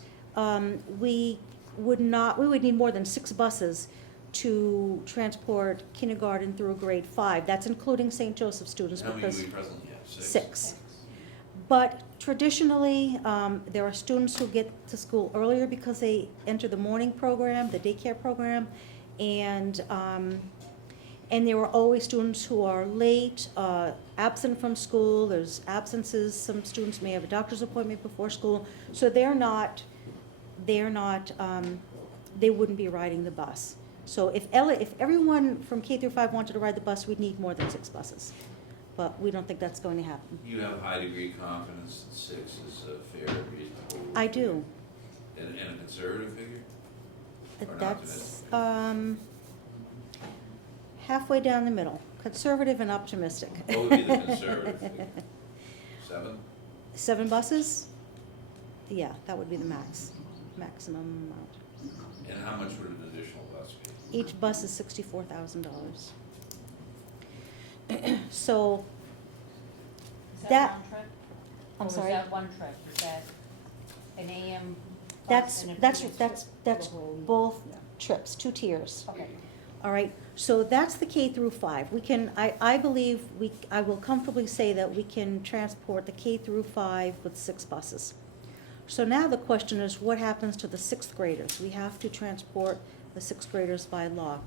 we would need more than 6 buses to transport kindergarten through grade 5. That's including St. Joseph students How many because do we presently have? 6? 6. But traditionally, there are students who get to school earlier because they enter the morning program, the daycare program, and there are always students who are late, absent from school. There's absences. Some students may have a doctor's appointment before school, so they wouldn't be riding the bus. So if everyone from K through 5 wanted to ride the bus, we'd need more than 6 buses. But we don't think that's going to happen. You have a high degree of confidence that 6 is a fair, reasonable? I do. And a conservative figure? Or an That's optimistic halfway down the middle, conservative and optimistic. What would be the conservative figure? 7? 7 buses? Yeah, that would be the maximum amount. And how much would an additional bus be? Each bus is $64,000. So Is that, that one trip? I'm Or sorry? is that one trip? Is that an AM bus and a PM trip? That's both trips, 2 tiers. Okay. All right, so that's the K through 5. I believe I will comfortably say that we can transport the K through 5 with 6 buses. So now the question is, what happens to the 6th graders? We have to transport the 6th graders by law.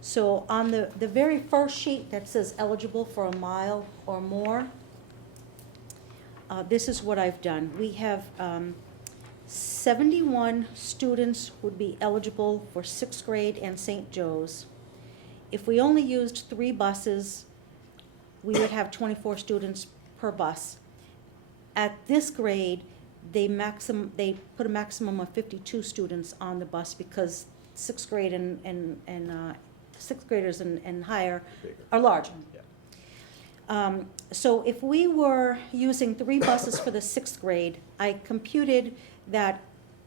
So on the very first sheet that says eligible for a mile or more, this is what I've done. We have 71 students would be eligible for 6th grade and St. Joe's. If we only used 3 buses, we would have 24 students per bus. At this grade, they put a maximum of 52 students on the bus because 6th grade and 6th graders and higher Bigger. are larger. Yeah. So if we were using 3 buses for the 6th grade, I computed that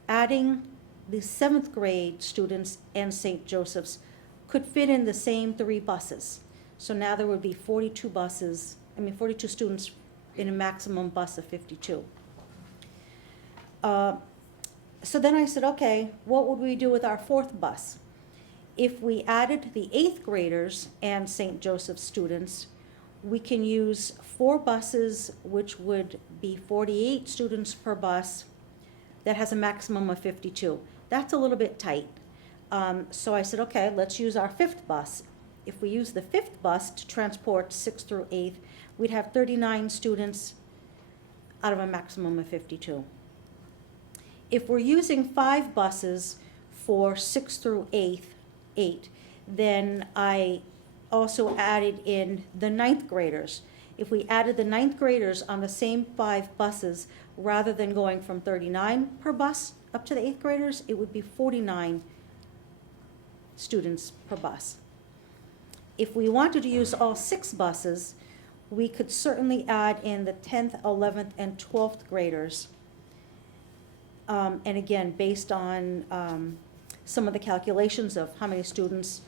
adding the 7th grade students and St. Joseph's could fit in the same 3 buses. So now there would be 42 students in a maximum bus of 52. So then I said, okay, what would we do with our 4th bus? If we added the 8th graders and St. Joseph's students, we can use 4 buses, which would be 48 students per bus. That has a maximum of 52. That's a little bit tight. So I said, okay, let's use our 5th bus. If we use the 5th bus to transport 6th through 8th, we'd have 39 students out of a maximum of 52. If we're using 5 buses for 6th through 8th, then I also added in the 9th graders. If we added the 9th graders on the same 5 buses, rather than going from 39 per bus up to the 8th graders, it would be 49 students per bus. If we wanted to use all 6 buses, we could certainly add in the 10th, 11th, and 12th graders. And again, based on some of the calculations of how many students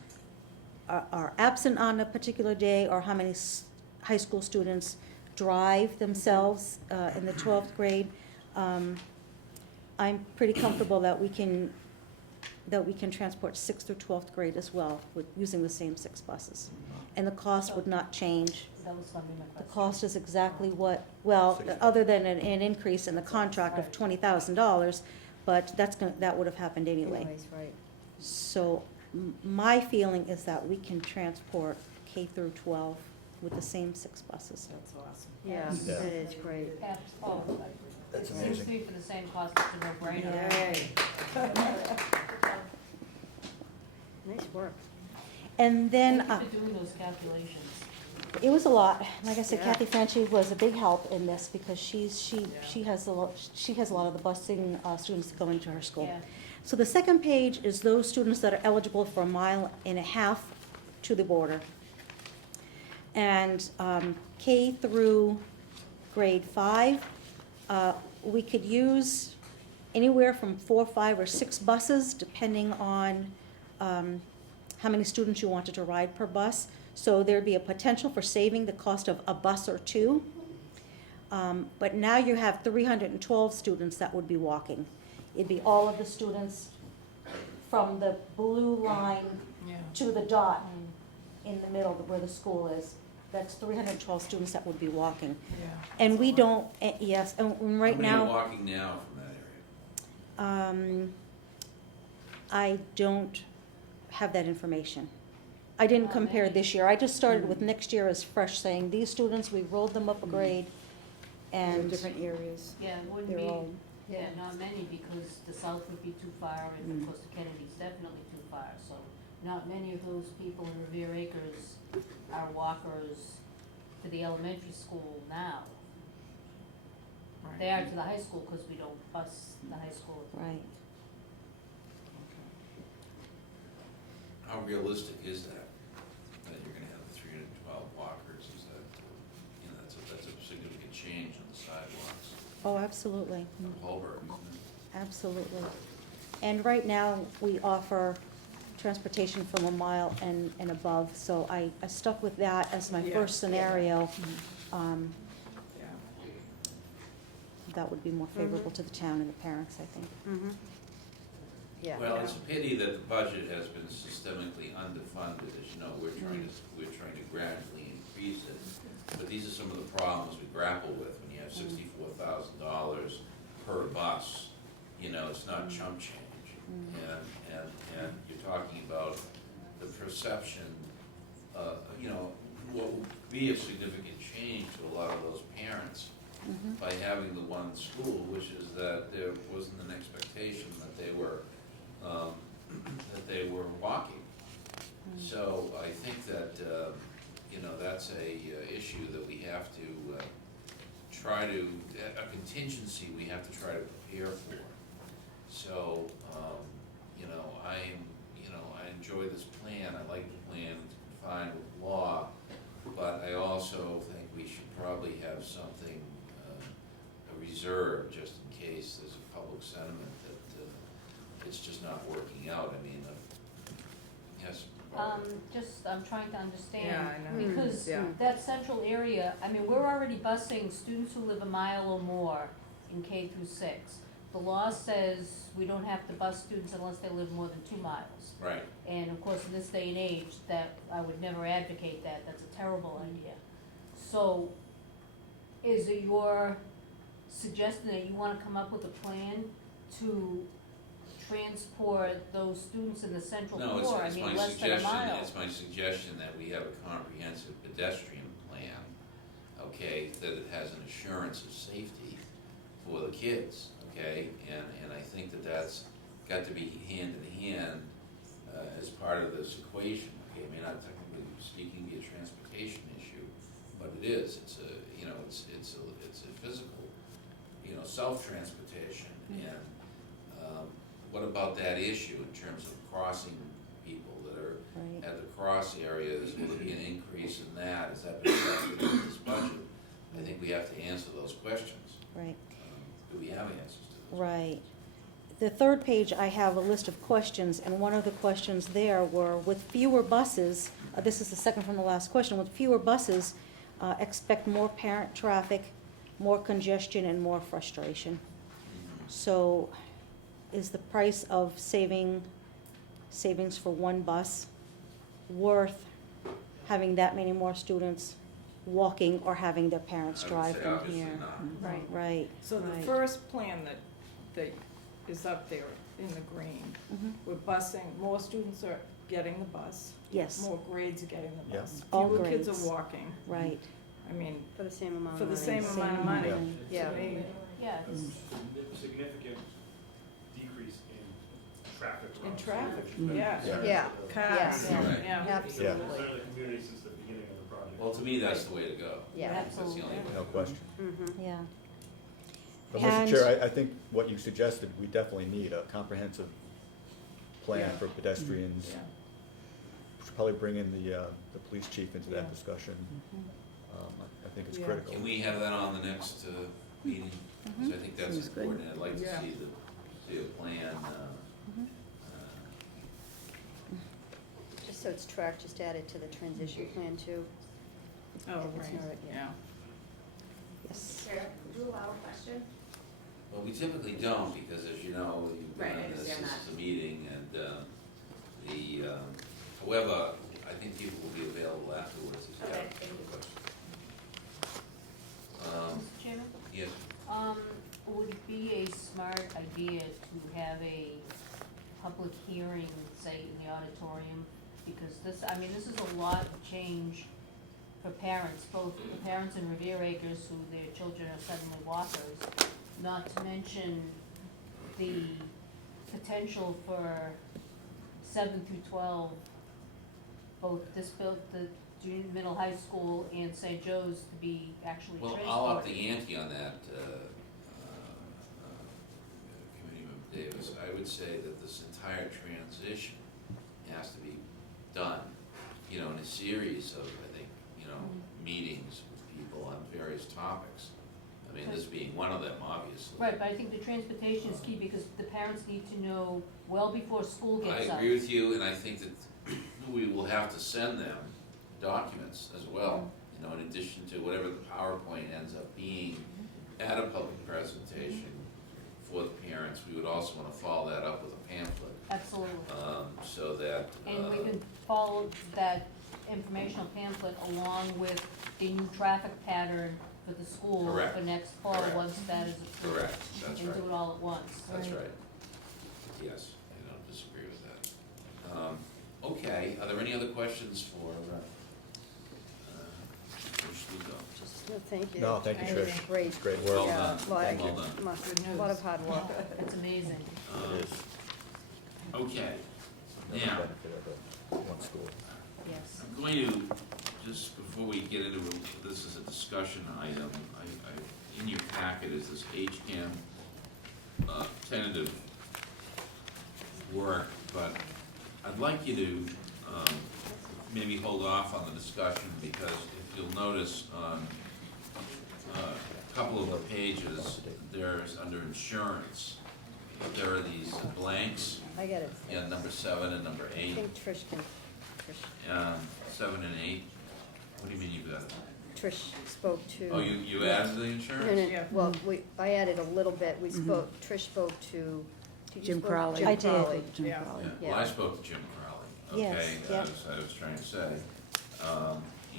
are absent on a particular day, or how many high school students drive themselves in the 12th grade, I'm pretty comfortable that we can transport 6th through 12th grade as well with using the same 6 buses. And the cost would not change. That was gonna be my The question. cost is exactly what, well, other than an increase in the contract of $20,000, but that would have happened anyway. Anyways, right. So my feeling is that we can transport K through 12 with the same 6 buses. That's awesome. Yeah, Yeah. that is great. That's It seems amazing. to be for the same cost, it's a no-brainer. Yeah. Nice work. And then, Thank you for doing those calculations. it was a lot. Like I said, Yeah. Kathy Franchi was a big help in this because she has a lot of the busing students that go into her school. Yeah. So the second page is those students that are eligible for 1.5 miles to the border. And K through grade 5, we could use anywhere from 4, 5, or 6 buses, depending on how many students you wanted to ride per bus. So there'd be a potential for saving the cost of a bus or 2. But now you have 312 students that would be walking. It'd be all of the students from the blue line to the dot in the middle where the school is. That's 312 students that would be walking. And we don't, yes, and right How many are now, walking now from that area? I don't have that information. I didn't Not compare many. this year. I just started with next year as fresh, saying these students, we rolled them up a grade, and Different areas. Yeah, it wouldn't they're be, all, yeah, not many, because the south would be too far, and of course the Kennedy's definitely too far, so not many of those people in Revere Acres are walkers to the elementary school now. They are to the high school, because we don't bus the high school. right. How realistic is that you're gonna have 312 walkers? Is that, that's a significant change on the sidewalks Oh, absolutely. of Holbrook, isn't it? Absolutely. And right now, we offer transportation from 1 mile and above, so I stuck with that as my first scenario. That would be more favorable to the town and the parents, I think. Mm-hmm. Yeah. Well, it's a pity that the budget has been systemically underfunded, as you know, we're trying to gradually increase it. But these are some of the problems we grapple with when you have $64,000 per bus, it's not chump change. And you're talking about the perception, what would be a significant change to a lot of those parents by having the one school, which is that there wasn't an expectation that they were walking. So I think that, that's a issue that we have to try to, a contingency we have to try to prepare for. So, I enjoy this plan, I like the plan, it's fine with law, but I also think we should probably have something, a reserve, just in case there's a public sentiment that it's just not working out. I mean, yes. Barbara? I'm trying to understand. Yeah, I know. Because Yeah. that central area, we're already busing students who live a mile or more in K through 6. The law says we don't have to bus students unless they live more than 2 miles. Right. And of course, in this day and age, that, I would never advocate that, that's a terrible idea. So, is it your suggestion that you wanna come up with a plan to transport those students in the central No, core, it's my less than a suggestion, mile? it's my suggestion that we have a comprehensive pedestrian plan, okay, that it has an assurance of safety for the kids, okay? And I think that that's got to be hand in hand as part of this equation, okay? It may not technically speaking be a transportation issue, but it is, it's a physical, self-transportation. And what about that issue in terms of crossing people that are Right. at the cross areas? Will there be an increase in that? Has that been factored into this budget? I think we have to answer those questions. Right. Do we have answers to those? Right. The third page, I have a list of questions, and one of the questions there were, with fewer buses, this is the second from the last question, with fewer buses, expect more parent traffic, more congestion, and more frustration. So is the price of savings for one bus worth having that many more students walking or having their parents I would drive say them obviously here? not. Right. Right. So the right. first plan that is up there in the green, Mhm. we're busing, more students are getting the bus. Yes, More grades are getting the Yeah. bus. All Fewer kids grades. are walking. right. I mean, For the same amount for of the money. same amount of money. Yeah. To me, Yeah, Significant decrease in traffic In traffic, Mm. yeah. Yeah, Cars, yes, Right. yeah. absolutely, Center of the community since the beginning of the project. Well, to me, that's the way to go. yeah. That's the only way. No question. Yeah. But And- Mr. Chair, I think what you suggested, we definitely need a comprehensive plan Yeah. for pedestrians. Yeah. We should probably bring in the police chief into that Yeah. discussion. I think it's Yeah. critical. Can we have that on the next meeting? 'Cause I think that's Seems good. important. I'd like to Yeah. see a plan. Just so it's tracked, just add it to the transition plan too. Oh, It's right, not- yeah. Yes. Sarah, would you allow a question? Well, we typically don't, because as you know, you've Right, I been on this, understand this that. is a meeting, and, however, I think people will be available afterwards if you have Okay, thank you. questions. Mr. Chairman? Yes, Would it be a smart idea to have a public hearing, say, in the auditorium? Because this is a lot of change for parents, both the parents in Revere Acres who their children are suddenly walkers, not to mention the potential for 7 through 12, both the junior, middle high school and St. Joe's to be actually well, transported. I'll up the ante on that, Committeeman Davis. I would say that this entire transition has to be done, in a series of, I think, meetings with people on various topics. I mean, this being one of them, obviously. Right, but I think the transportation is key because the parents need to know well before school I gets out. agree with you, and I think that we will have to send them documents as well, in addition to whatever the PowerPoint ends up being at a public presentation for the parents. We would also want to follow that up with a pamphlet, Absolutely. so that. And we can follow that informational pamphlet along with the new traffic pattern for the school Correct. for next fall, Correct. once that is approved. Correct, that's And right. do it all at once. That's right. Yes, I don't disagree with that. Okay, are there any other questions for, Coach Lugo? No, thank you. No, thank you, Thank Trish. you. Great. It's great Well work. Yeah, done, lot- well done. A lot of hard work. It's amazing. It is. Okay, Another now, benefit of one school. Yes. I'm going to, just before we get into it, this is a discussion item, in your packet is this HCAM tentative work, but I'd like you to maybe hold off on the discussion, because if you'll notice on a couple of the pages, there's, under insurance, there are these blanks, I get it. yeah, number 7 and number I 8. think Trish can, 7 and 8, what do you mean you got it? Trish spoke to. Oh, you added the No, insurance? Yeah. well, I added a little bit, Trish spoke to. did you Jim spoke- Crowley. Jim I did. Crowley. Jim Yeah. Crowley. Yeah, well, I Yeah. spoke to Jim Crowley, Yes, okay, yep. I was trying to say.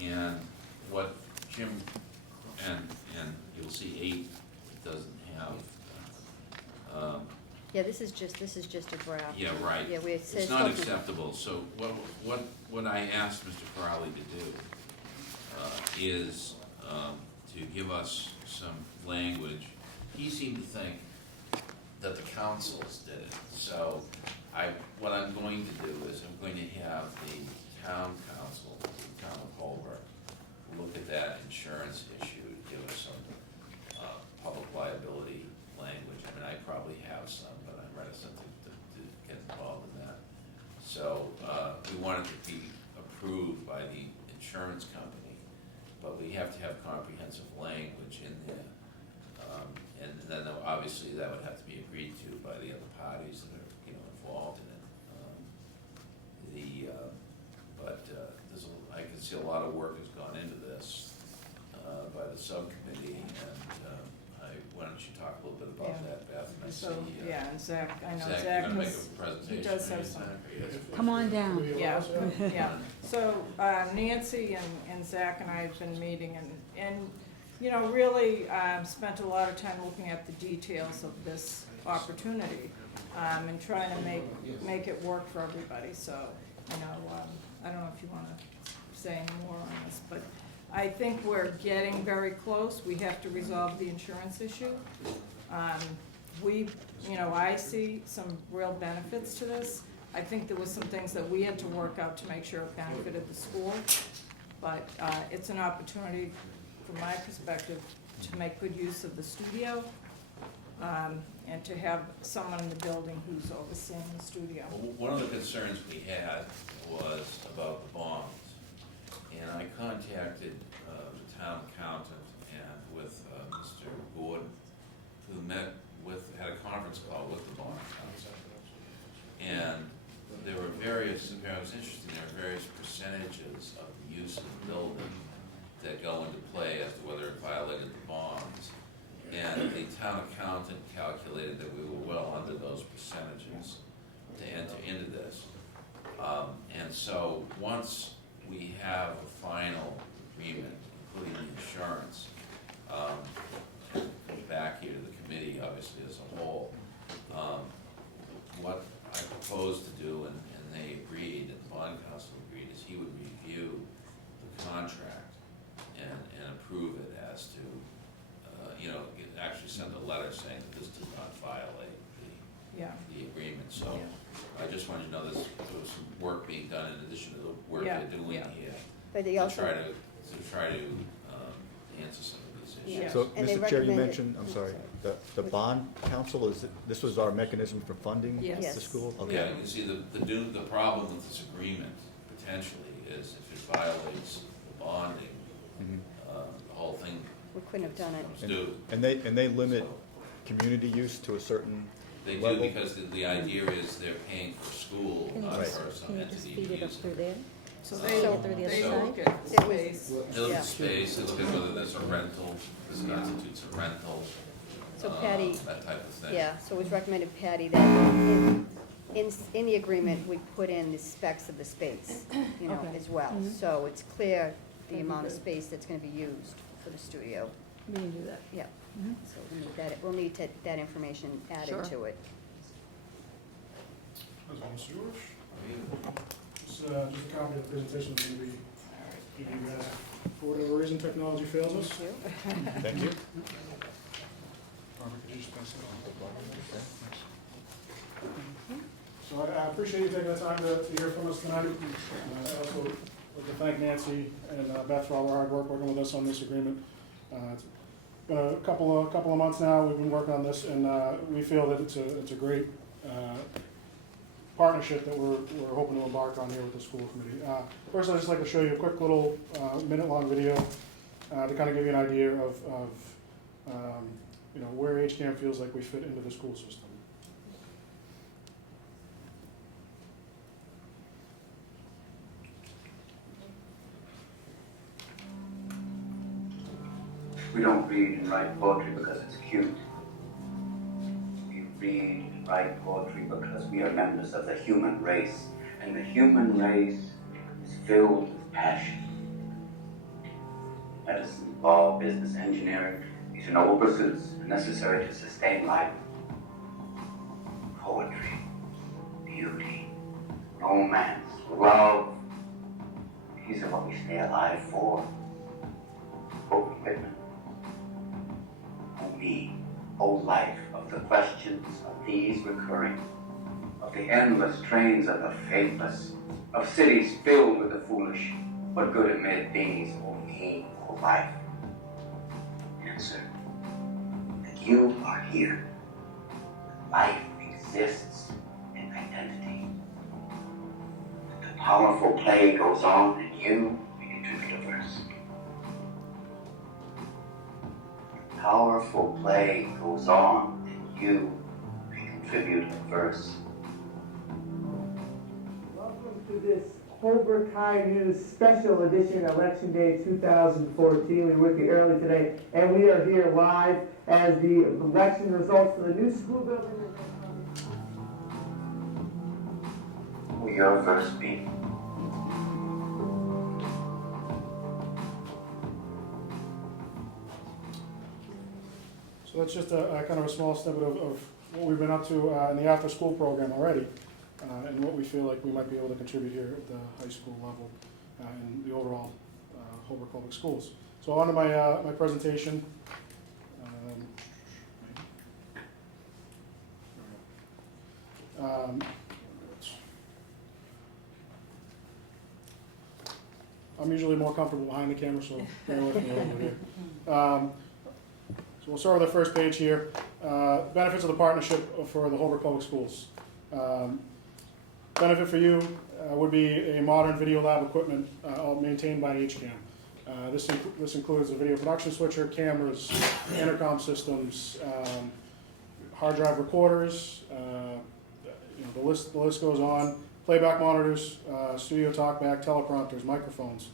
And what Jim, and you'll see 8 doesn't have, Yeah, this is just a draft. yeah, right. Yeah, it says It's not something- acceptable, so what I asked Mr. Crowley to do is to give us some language. He seemed to think that the councils did it, so what I'm going to do is I'm going to have the town council, the town of Holbrook, look at that insurance issue, give us some public liability language. I mean, I probably have some, but I'm reticent to get involved in that. So, we want it to be approved by the insurance company, but we have to have comprehensive language in there. And then obviously that would have to be agreed to by the other parties that are, involved in it. I can see a lot of work has gone into this, by the subcommittee, and why don't you talk a little bit about Yeah. that, Beth? And I So, see, yeah, and Zach, I know Zach, Zach you're gonna make has, a presentation. he does have right, some. Zach? Or yes? Come on down. yeah, yeah. So Nancy and Zach and I have been meeting and really spent a lot of time looking at the details of this opportunity and trying to make it work for everybody. So, I don't know if you want to say any more on this, but I think we're getting very close. We have to resolve the insurance issue. I see some real benefits to this. I think there was some things that we had to work out to make sure it benefited the school. But it's an opportunity, from my perspective, to make good use of the studio, and to have someone in the building who's overseeing the studio. One of the concerns we had was about the bonds. And I contacted the town accountant and with Mr. Gordon, who had a conference call with the bond council. And there were various, it was interesting, there were various percentages of the use of the building that go into play as to whether it violated the bonds. And the town accountant calculated that we were well under those percentages to enter into this. And so once we have a final agreement, including the insurance, back here to the committee, obviously, as a whole, what I proposed to do, and they agreed, and the bond council agreed, is he would review the contract and approve it as to, actually send a letter saying that this does not violate the agreement. So I just wanted to know there was some work being done in addition to the work they're doing here. But they to also. try to answer some of these issues. Yeah. So, And they Mr. Chair, you recommended- mentioned, I'm sorry, the bond council, this was our mechanism for funding Yes. the school? Okay. Yeah, you see, the problem with this agreement potentially is if it violates the bonding, Mhm. the whole thing We couldn't have done it. comes due. And they limit community use to a certain They do, level? because the idea is they're paying for school, not Right. for some entity to use it. there? So So they through the they other look side? at It was- space. They look Yeah. at space, they look at whether there's a rental, this constitutes a rental, So Patty, that type of thing. yeah, so it was recommended, Patty, that in the agreement, we put in the specs of the space, Okay. as well. Mhm. So it's clear the That'd be amount of good. space that's gonna be used for the studio. We can do that. Yeah, Mhm. so we'll need that information added Sure. to it. Mr. George? Just a copy of the presentation is going to be giving you guys, for whatever reason, technology fails us. Thank you. Thank you. Barbara, could you just pass it on? So I appreciate you taking the time to hear from us tonight. I also would like to thank Nancy and Beth for all their hard work working with us on this agreement. It's been a couple of months now, we've been working on this, and we feel that it's a great partnership that we're hoping to embark on here with the school committee. First, I'd just like to show you a quick little minute-long video to kind of give you an idea of where HCAM feels like we fit into the school system. We don't read and write poetry because it's cute. We read and write poetry because we are members of the human race, and the human race is filled with passion. Medicine, law, business, engineering, these are noble pursuits necessary to sustain life. Poetry, beauty, romance, love, these are what we stay alive for. Quote Whitman. O me, O life, of the questions of these recurring, of the endless trains of the faithless, of cities filled with the foolish, what good amid these, O me, O life? Answer, that you are here. Life exists in identity. That the powerful play goes on, and you contribute a verse. Powerful play goes on, and you may contribute a verse. Welcome to this Holbrook High News Special Edition, Election Day 2014. We're with you early today, and we are here live as the election results for the new school building. Will your verse be? So that's just a kind of a small snippet of what we've been up to in the after-school program already, and what we feel like we might be able to contribute here at the high school level in the overall Holbrook Public Schools. So on to my presentation. I'm usually more comfortable behind the camera, so bear with me a little bit here. So we'll start with the first page here. Benefits of the partnership for the Holbrook Public Schools. Benefit for you would be a modern video lab equipment all maintained by HCAM. This includes a video production switcher, cameras, intercom systems, hard drive recorders, the list goes on. Playback monitors, studio talkback, teleprompters, microphones.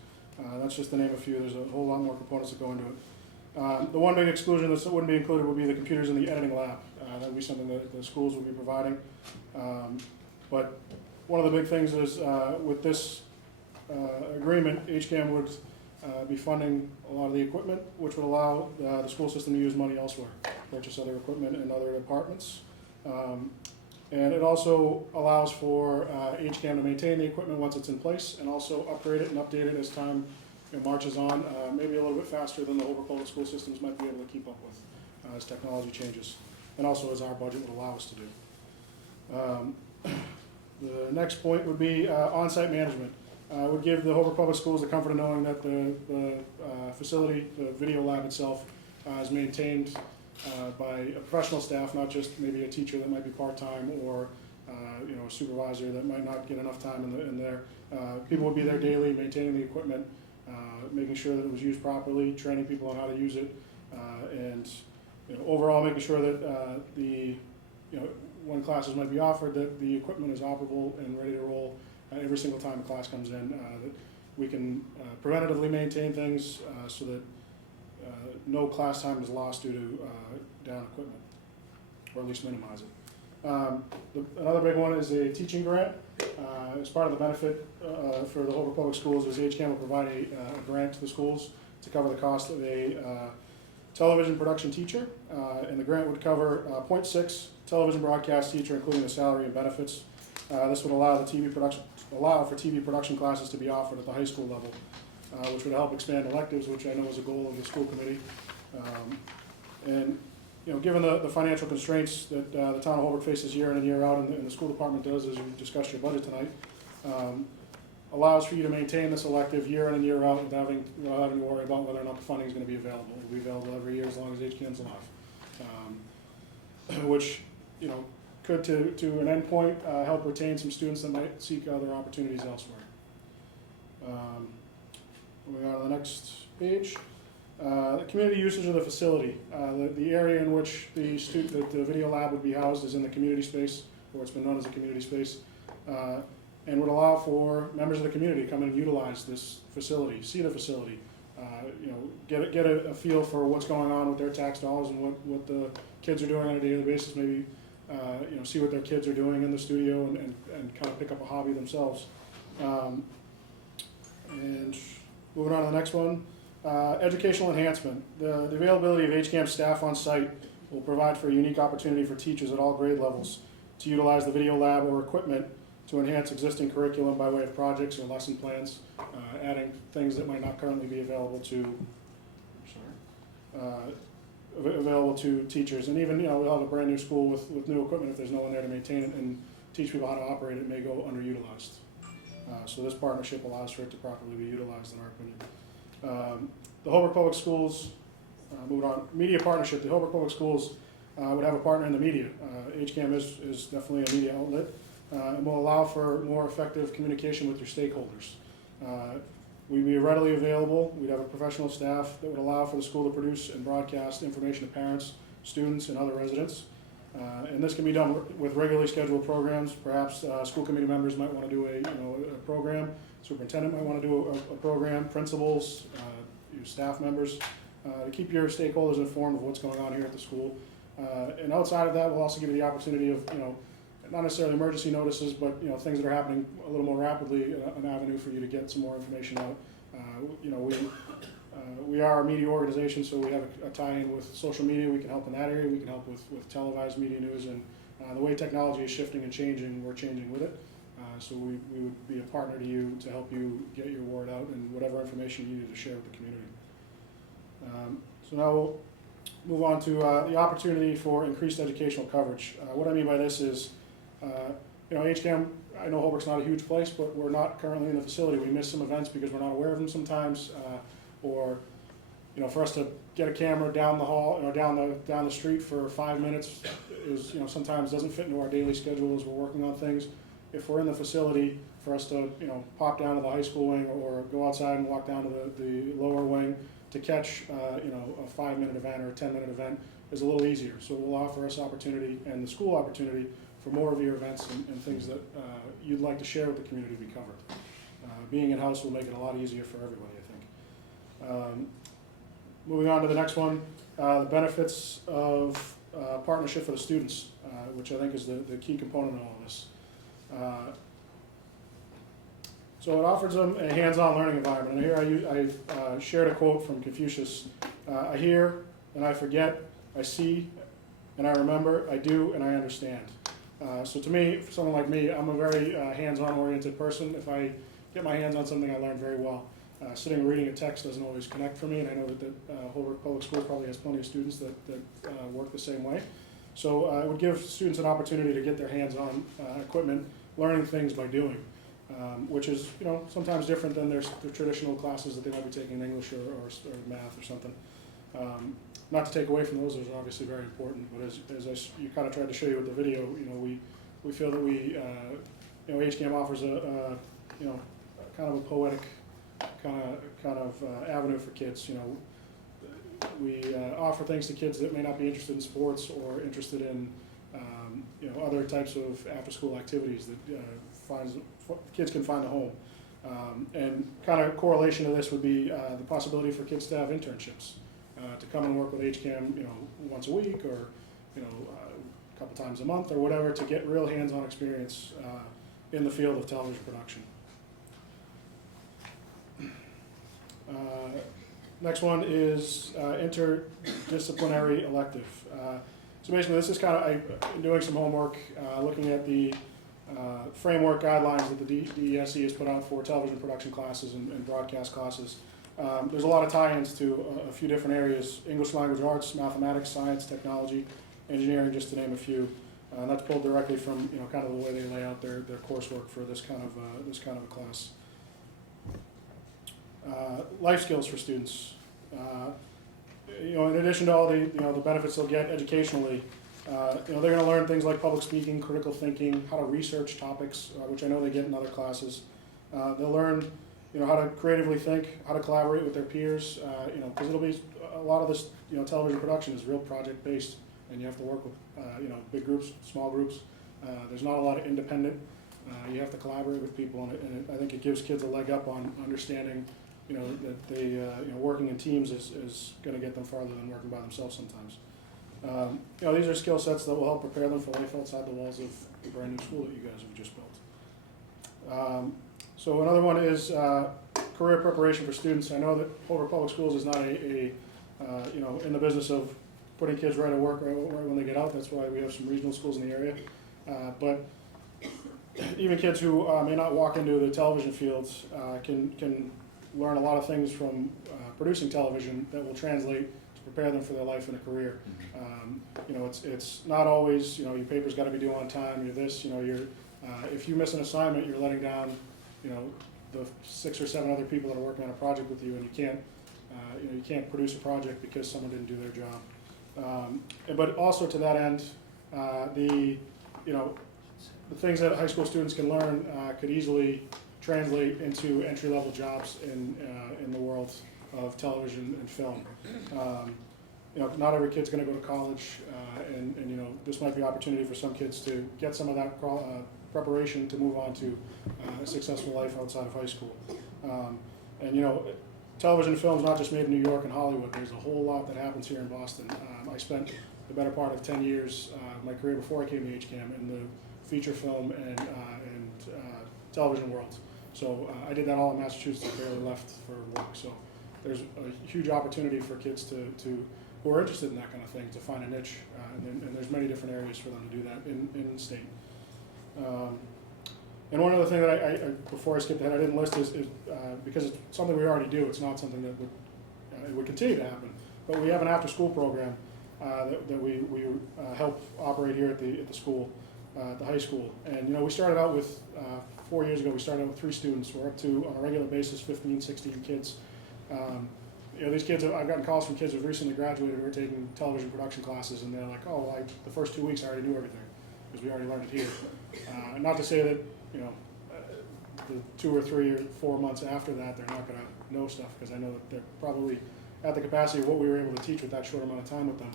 That's just to name a few. There's a whole lot more components that go into it. The one big exclusion that wouldn't be included would be the computers in the editing lab. That would be something that the schools would be providing. But one of the big things is with this agreement, HCAM would be funding a lot of the equipment, which would allow the school system to use money elsewhere, purchase other equipment in other departments. And it also allows for HCAM to maintain the equipment once it's in place and also upgrade it and update it as time marches on, maybe a little bit faster than the Holbrook Public School systems might be able to keep up with as technology changes, and also as our budget would allow us to do. The next point would be on-site management. Would give the Holbrook Public Schools the comfort of knowing that the facility, the video lab itself, is maintained by a professional staff, not just maybe a teacher that might be part-time or a supervisor that might not get enough time in there. People would be there daily, maintaining the equipment, making sure that it was used properly, training people on how to use it, and overall making sure that when classes might be offered, that the equipment is operable and ready to roll every single time a class comes in. That we can preventatively maintain things so that no class time is lost due to down equipment, or at least minimize it. Another big one is a teaching grant. As part of the benefit for the Holbrook Public Schools is HCAM will provide a grant to the schools to cover the cost of a television production teacher, and the grant would cover 0.6 television broadcast teacher, including the salary and benefits. This would allow for TV production classes to be offered at the high school level, which would help expand electives, which I know is a goal of the school committee. And given the financial constraints that the town of Holbrook faces year in and year out, and the school department does, as you discussed your budget tonight, allows for you to maintain this elective year in and year out without having to worry about whether or not the funding is going to be available. It will be available every year as long as HCAM's alive, which could, to an end point, help retain some students that might seek other opportunities elsewhere. Moving on to the next page. The community usage of the facility. The area in which the video lab would be housed is in the community space, or it's been known as a community space, and would allow for members of the community to come and utilize this facility, see the facility, get a feel for what's going on with their tax dollars and what the kids are doing on a daily basis, maybe see what their kids are doing in the studio and kind of pick up a hobby themselves. And moving on to the next one, educational enhancement. The availability of HCAM staff on site will provide for a unique opportunity for teachers at all grade levels to utilize the video lab or equipment to enhance existing curriculum by way of projects or lesson plans, adding things that might not currently be available to teachers. And even, we'll have a brand new school with new equipment. If there's no one there to maintain it and teach people how to operate it, may go underutilized. So this partnership allows for it to properly be utilized, in our opinion. The Holbrook Public Schools, moving on, media partnership. The Holbrook Public Schools would have a partner in the media. HCAM is definitely a media outlet, and will allow for more effective communication with your stakeholders. We'd be readily available. We'd have a professional staff that would allow for the school to produce and broadcast information to parents, students, and other residents. And this can be done with regularly scheduled programs. Perhaps school committee members might want to do a program. Superintendent might want to do a program. Principals, your staff members, to keep your stakeholders informed of what's going on here at the school. And outside of that, we'll also give you the opportunity of not necessarily emergency notices, but things that are happening a little more rapidly, an avenue for you to get some more information out. We are a media organization, so we have a tie-in with social media. We can help in that area. We can help with televised media news, and the way technology is shifting and changing, we're changing with it. So we would be a partner to you to help you get your word out and whatever information you need to share with the community. So now we'll move on to the opportunity for increased educational coverage. What I mean by this is, HCAM I know Holbrook's not a huge place, but we're not currently in the facility. We miss some events because we're not aware of them sometimes, or, you know, for us to get a camera down the hall, or down the street for 5 minutes is, you know, sometimes doesn't fit into our daily schedule as we're working on things. If we're in the facility, for us to, you know, pop down to the high school wing or go outside and walk down to the lower wing to catch, you know, a 5-minute event or a 10-minute event is a little easier. So it will offer us opportunity, and the school opportunity, for more of your events and things that you'd like to share with the community to be covered. Being in-house will make it a lot easier for everybody, I think. Moving on to the next one, the benefits of partnership for the students, which I think is the key component of all of this. So it offers them a hands-on learning environment. And here I shared a quote from Confucius. I hear and I forget, I see and I remember, I do and I understand. So to me, for someone like me, I'm a very hands-on oriented person. If I get my hands on something, I learn very well. Sitting and reading a text doesn't always connect for me, and I know that Holbrook Public School probably has plenty of students that work the same way. So it would give students an opportunity to get their hands on equipment, learning things by doing, which is, you know, sometimes different than their traditional classes that they might be taking in English or math or something. Not to take away from those are obviously very important, but as you kind of tried to show you with the video, you know, we feel that we, you know, HCAM offers a you know, kind of a poetic kind of avenue for kids. You know, we offer things to kids that may not be interested in sports or interested in you know, other types of after-school activities that kids can find a home. And kind of correlation to this would be the possibility for kids to have internships, to come and work with HCAM, you know, once a week or, you know, a couple times a month or whatever, to get real hands-on experience in the field of television production. Next one is interdisciplinary elective. So basically this is kind of, I'm doing some homework, looking at the framework guidelines that the DESE has put out for television production classes and broadcast classes. There's a lot of tie-ins to a few different areas: English language arts, mathematics, science, technology, engineering, just to name a few. And that's pulled directly from, you know, kind of the way they lay out their coursework for this kind of a class. Life skills for students. You know, in addition to all the, you know, the benefits they'll get educationally, you know, they're going to learn things like public speaking, critical thinking, how to research topics, which I know they get in other classes. They'll learn, you know, how to creatively think, how to collaborate with their peers. You know, because it'll be a lot of this, you know, television production is real project based, and you have to work with, you know, big groups, small groups. There's not a lot of independent. You have to collaborate with people, and I think it gives kids a leg up on understanding, you know, that they, you know, working in teams is going to get them farther than working by themselves sometimes. You know, these are skill sets that will help prepare them for life outside the walls of the brand new school that you guys have just built. So another one is career preparation for students. I know that Holbrook Public Schools is not you know, in the business of putting kids right to work right when they get out. That's why we have some regional schools in the area. But even kids who may not walk into the television fields can learn a lot of things from producing television that will translate to prepare them for their life and a career. You know, it's not always, you know, your paper's got to be due on time. You're this, you know, you're if you miss an assignment, you're letting down, you know, the 6 or 7 other people that are working on a project with you, and you know, you can't produce a project because someone didn't do their job. But also to that end, you know, the things that high school students can learn could easily translate into entry-level jobs in the world of television and film. You know, not every kid's going to go to college, and you know, this might be an opportunity for some kids to get some of that preparation to move on to a successful life outside of high school. And you know, television and film is not just made in New York and Hollywood. There's a whole lot that happens here in Boston. I spent the better part of 10 years of my career before I came to HCAM in the feature film and television world. So I did that all in Massachusetts. I barely left for work. So there's a huge opportunity for kids who are interested in that kind of thing to find a niche, and there's many different areas for them to do that in the state. And one other thing that I before I skip ahead, I didn't list is because it's something we already do. It's not something that would continue to happen. But we have an after-school program that we help operate here at the school. at the high school. And, you know, we started out with, 4 years ago, we started out with 3 students. We're up to, on a regular basis, 15, 16 kids. You know, these kids, I've gotten calls from kids who've recently graduated who are taking television production classes, and they're like, oh, well, the first 2 weeks I already knew everything, because we already learned it here. Not to say that, you know, the 2 or 3 or 4 months after that, they're not gonna know stuff, because I know that they're probably at the capacity of what we were able to teach with that short amount of time with them.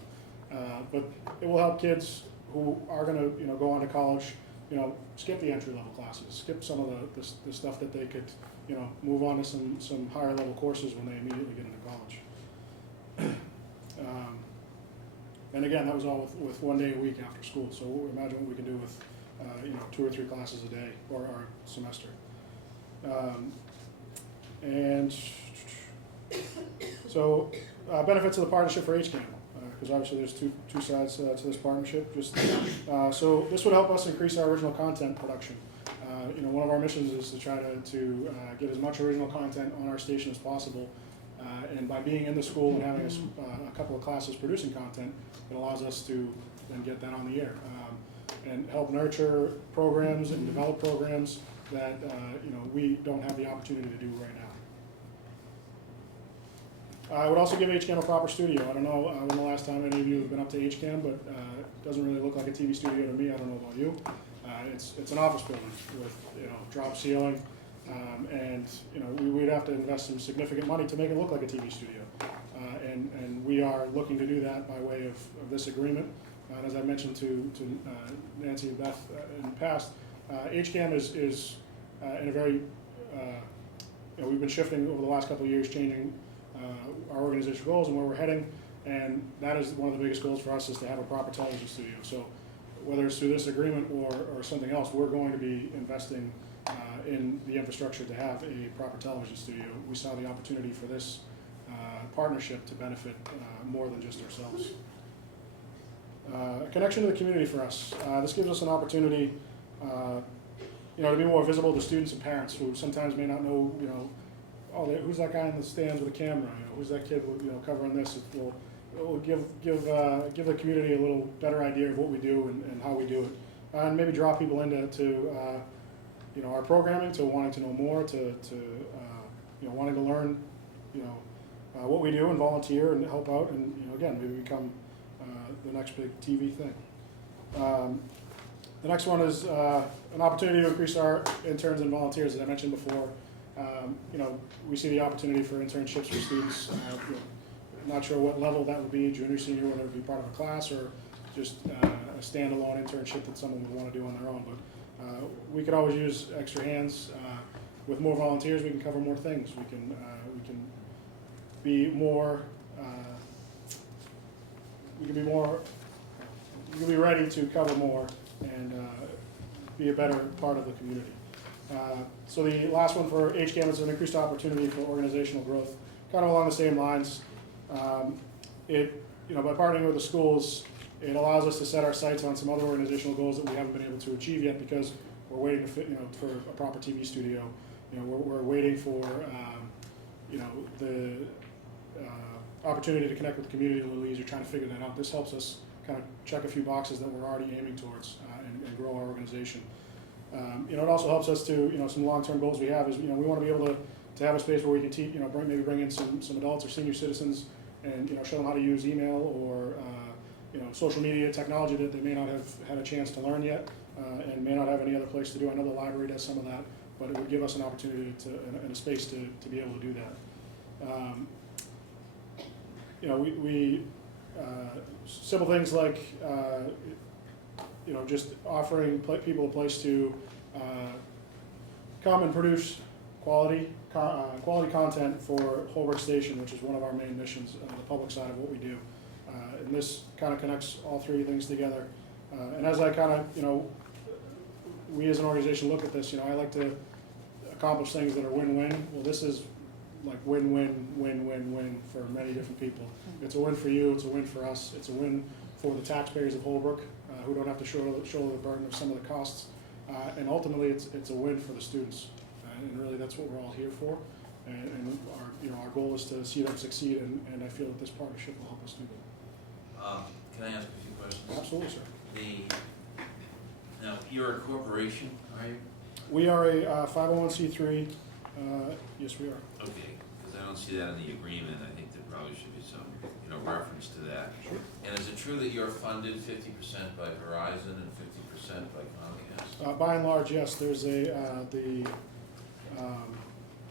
But it will help kids who are gonna, you know, go on to college, you know, skip the entry-level classes, skip some of the stuff that they could, you know, move on to some higher level courses when they immediately get into college. And again, that was all with 1 day a week after school. So imagine what we can do with, you know, 2 or 3 classes a day or our semester. And so benefits of the partnership for HCAM, because obviously there's two sides to this partnership. So this would help us increase our original content production. You know, one of our missions is to try to get as much original content on our station as possible. And by being in the school and having a couple of classes producing content, it allows us to then get that on the air and help nurture programs and develop programs that you know, we don't have the opportunity to do right now. I would also give HCAM a proper studio. I don't know when the last time any of you have been up to HCAM, but it doesn't really look like a TV studio to me. I don't know about you. It's an office building with, you know, drop ceiling, and, you know, we'd have to invest some significant money to make it look like a TV studio. And we are looking to do that by way of this agreement. And as I mentioned to Nancy and Beth in the past, HCAM is in a very, you know, we've been shifting over the last couple of years, changing our organizational goals and where we're heading, and that is one of the biggest goals for us, is to have a proper television studio. So whether it's through this agreement or something else, we're going to be investing in the infrastructure to have a proper television studio. We saw the opportunity for this partnership to benefit more than just ourselves. Connection to the community for us. This gives us an opportunity, you know, to be more visible to students and parents who sometimes may not know, you know, oh, who's that guy in the stands with a camera? You know, who's that kid, you know, covering this? It will give the community a little better idea of what we do and how we do it, and maybe draw people into you know, our programming, to wanting to know more, to you know, wanting to learn, you know, what we do and volunteer and help out, and, you know, again, maybe become the next big TV thing. The next one is an opportunity to increase our interns and volunteers, as I mentioned before. You know, we see the opportunity for internships for students. You know, not sure what level that would be, junior, senior, whether it be part of a class or just a standalone internship that someone would want to do on their own. But we could always use extra hands. With more volunteers, we can cover more things. We can be more. We can be ready to cover more and be a better part of the community. So the last one for HCAM is an increased opportunity for organizational growth, kind of along the same lines. You know, by partnering with the schools, it allows us to set our sights on some other organizational goals that we haven't been able to achieve yet, because we're waiting to, you know, for a proper TV studio. You know, we're waiting for you know, the opportunity to connect with the community a little easier, trying to figure that out. This helps us kind of check a few boxes that we're already aiming towards and grow our organization. You know, it also helps us to, you know, some long-term goals we have is, you know, we want to be able to have a space where we can teach, you know, maybe bring in some adults or senior citizens and, you know, show them how to use email or, you know, social media technology that they may not have had a chance to learn yet and may not have any other place to do. I know the library does some of that, but it would give us an opportunity and a space to be able to do that. You know, we simple things like, you know, just offering people a place to come and produce quality content for Holbrook Station, which is one of our main missions, the public side of what we do. And this kind of connects all three things together. And as I kind of, you know, we as an organization look at this, you know, I like to accomplish things that are win-win. Well, this is like win-win, win-win-win for many different people. It's a win for you, it's a win for us, it's a win for the taxpayers of Holbrook, who don't have to shoulder the burden of some of the costs, and ultimately it's a win for the students, and really that's what we're all here for. And our, you know, our goal is to see them succeed, and I feel that this partnership will help us do that. Can I ask a few questions? Absolutely, sir. Now, you're a corporation, are you? We are a 501c3, yes, we are. Okay, because I don't see that in the agreement. I think there probably should be some, reference to that. Sure. And is it true that you're funded 50% by Verizon and 50% by Comcast? By and large, yes, there's the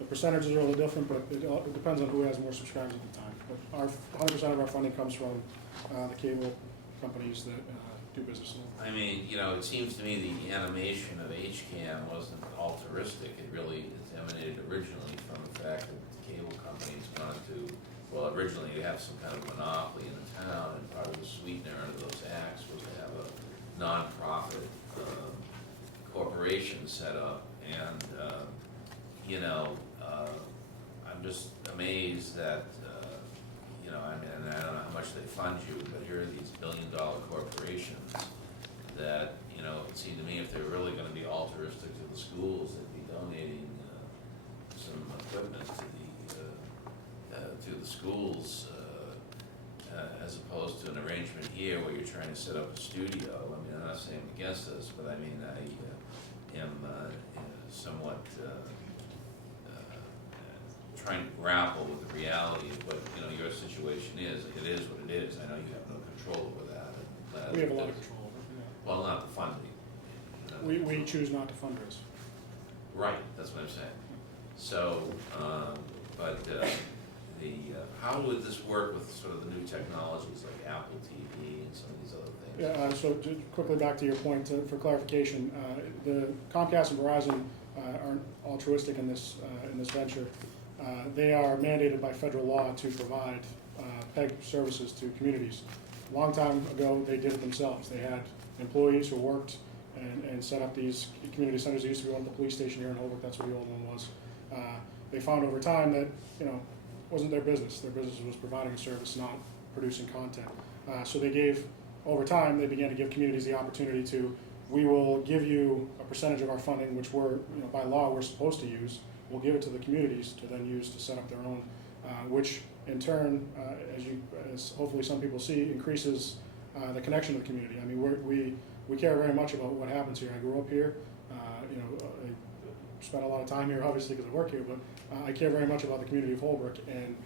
percentages are a little different, but it depends on who has more subscribers at the time. But our 100% of our funding comes from the cable companies that do business. I mean, it seems to me the animation of HCAM wasn't altruistic. It really emanated originally from the fact that the cable companies wanted to, well, originally they have some kind of monopoly in the town, and part of the sweetener under those acts was to have a nonprofit corporation set up. And, I'm just amazed that, and I don't know how much they fund you, but here are these billion-dollar corporations that, it seemed to me if they were really gonna be altruistic to the schools, they'd be donating some equipment to the schools, as opposed to an arrangement here where you're trying to set up a studio. I mean, I'm not saying I'm against this, but I mean, I am somewhat trying to grapple with the reality of what, your situation is. It is what it is. I know you have no control over that. We have a lot of control over it, yeah. Well, not the funding. We choose not to fundraise. Right, that's what I'm saying. So, how would this work with sort of the new technologies like Apple TV and some of these other things? So quickly back to your point, for clarification, the Comcast and Verizon aren't altruistic in this venture. They are mandated by federal law to provide PEG services to communities. A long time ago, they did it themselves. They had employees who worked and set up these community centers. There used to be one at the police station here in Holbrook. That's where the old one was. They found over time that wasn't their business. Their business was providing a service, not producing content. So they gave, over time, they began to give communities the opportunity to, we will give you a percentage of our funding, which we're, by law, we're supposed to use. We'll give it to the communities to then use to set up their own, which in turn, as hopefully some people see, increases the connection to the community. I mean, we care very much about what happens here. I grew up here, I spent a lot of time here, obviously, because I work here, but I care very much about the community of Holbrook, and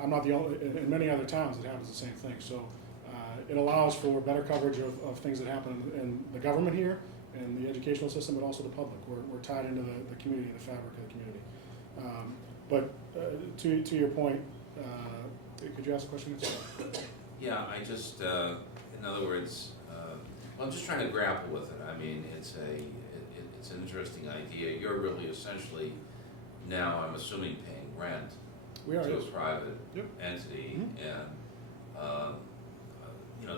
I'm not the only, in many other towns it happens the same thing. So it allows for better coverage of things that happen in the government here, and the educational system, but also the public. We're tied into the community, the fabric of the community. But to your point, could you ask a question? Yeah, I just, in other words, I'm just trying to grapple with it. I mean, it's an interesting idea. You're really essentially now, I'm assuming, paying rent to a private entity, and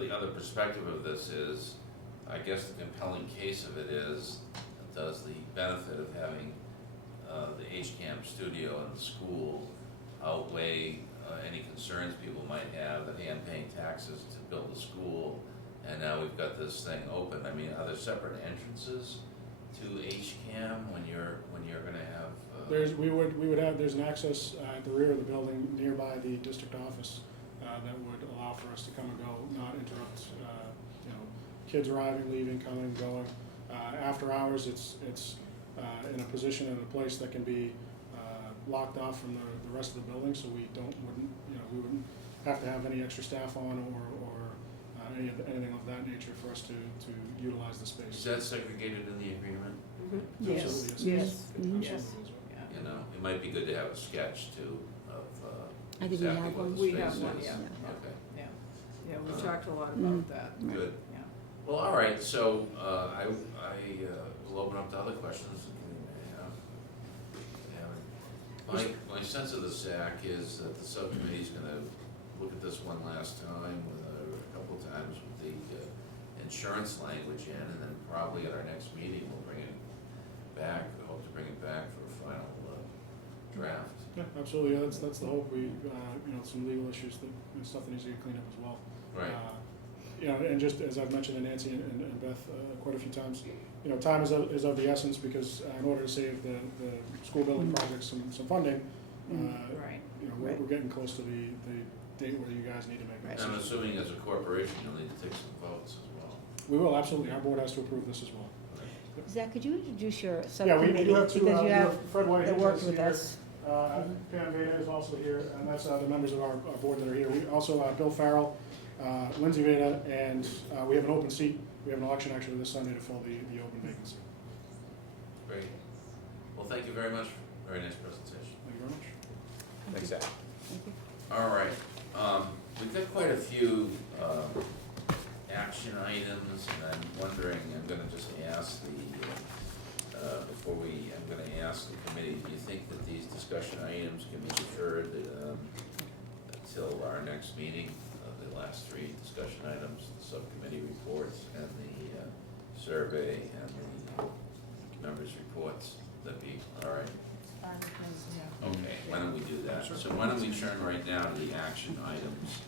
the other perspective of this is, I guess the compelling case of it is, does the benefit of having the HCAM studio in the school outweigh any concerns people might have that, hey, I'm paying taxes to build a school, and now we've got this thing open? I mean, are there separate entrances to HCAM when you're going to have? There's an access at the rear of the building nearby the district office that would allow for us to come and go, not interrupt, kids arriving, leaving, coming, going. After hours, it's in a position and a place that can be locked off from the rest of the building, so we wouldn't have to have any extra staff on or anything of that nature for us to utilize the space. Is that segregated in the agreement? Mm-hmm. Yes. Yes. Yes. It might be good to have a sketch too of I think we exactly have what one. the We space have one, is. yeah. Okay. Yeah, we talked a lot about that. Good. Yeah. Well, all right, so I will open up to other questions. My sense of the SAC is that the subcommittee's gonna look at this one last time, a couple of times with the insurance language in, and then probably at our next meeting, we'll bring it back, we hope to bring it back for a final draft. Yeah, absolutely. Yeah, that's the hope. We, some legal issues and stuff that needs to get cleaned up as well. Right. And just as I've mentioned to Nancy and Beth quite a few times, time is of the essence, because in order to save the school building projects some funding, Right. we're getting close to the date where you guys need to make a I'm decision. assuming as a corporation, you'll need to take some votes as well. We will, absolutely. Our board has to approve this as well. Zach, could you introduce your Yeah, we subcommittee? do have two, Because you we have, have Fred White that who worked is with here. us. Pam Veda is also here, and that's the members of our board that are here. We also, Bill Farrell, Lindsay Veda, and we have an open seat. We have an election actually this Sunday to fill the open vacancy. Great. Well, thank you very much. Very nice presentation. Thank you very much. Thanks, Zach. All right, we've got quite a few, action items, and I'm wondering, I'm gonna just ask I'm gonna ask the committee, do you think that these discussion items can be deferred, until our next meeting? The last three discussion items, the subcommittee reports and the survey and the members' reports, that'd be, all right? Okay, why don't we do that? So why don't we turn right now to the action items?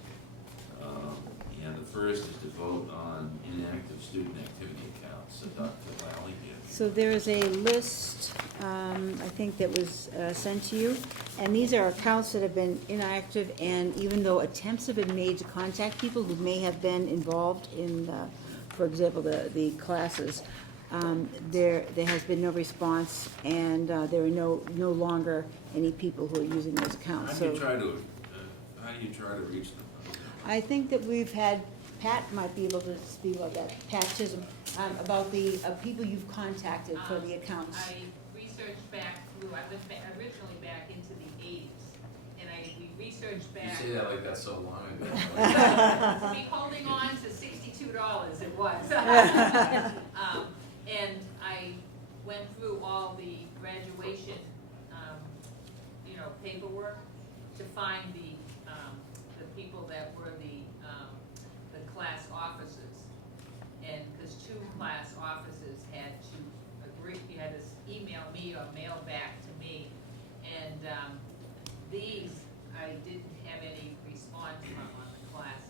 And the first is to vote on inactive student activity accounts. So Dr. Lally here. So there is a list, I think that was sent to you, and these are accounts that have been inactive, and even though attempts have been made to contact people who may have been involved in, for example, the classes, there has been no response, and there are no longer any people who are using those accounts. How do you So try to reach them? I think that we've had, Pat might be able to speak about that, Pat Chisholm, about the people you've contacted for the accounts. I researched back through, I went originally back into the 80s, and we researched You back. say that like that's so long ago. To be holding on to $62, it was. And I went through all the graduation, paperwork to find the people that were the class officers. And because two class officers had to agree, you had to email me or mail back to me. And these, I didn't have any response from on the classes.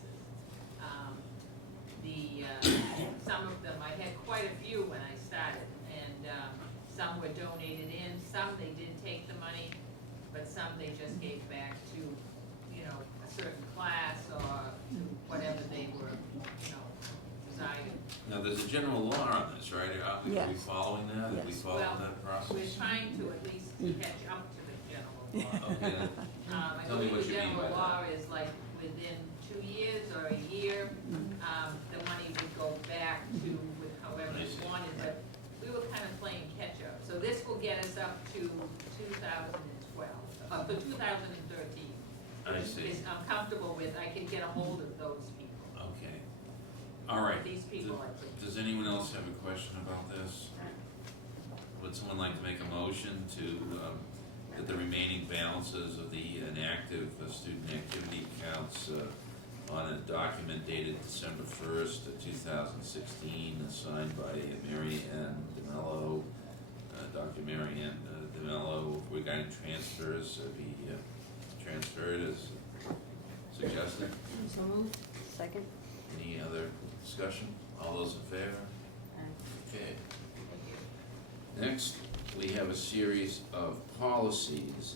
Some of them, I had quite a few when I started, and some were donated in, some they did take the money, but some they just gave back to, a certain class or to whatever they were, desired. Now, there's a general law on this, right? Are we Yes. following that? Are we Yes. following that process? We're trying to at least catch up to the general law. Okay, then I tell me believe what the you mean by general law that. is like within 2 years or a year, the money would go back to however I it's see. wanted, but we were kind of playing catch-up. So this will get us up to 2012, up to 2013. I see. Which I'm comfortable with, I can get a hold of those people. Okay. All right. These people, I think. Does anyone else have a question about this? Would someone like to make a motion to, that the remaining balances of the inactive student activity accounts on a document dated December 1st, 2016, signed by Mary Ann DeMello, Dr. Mary Ann DeMello, regarding transfers, be transferred as suggested? So moved. Second. Any other discussion? All those in favor? Okay. Next, we have a series of policies,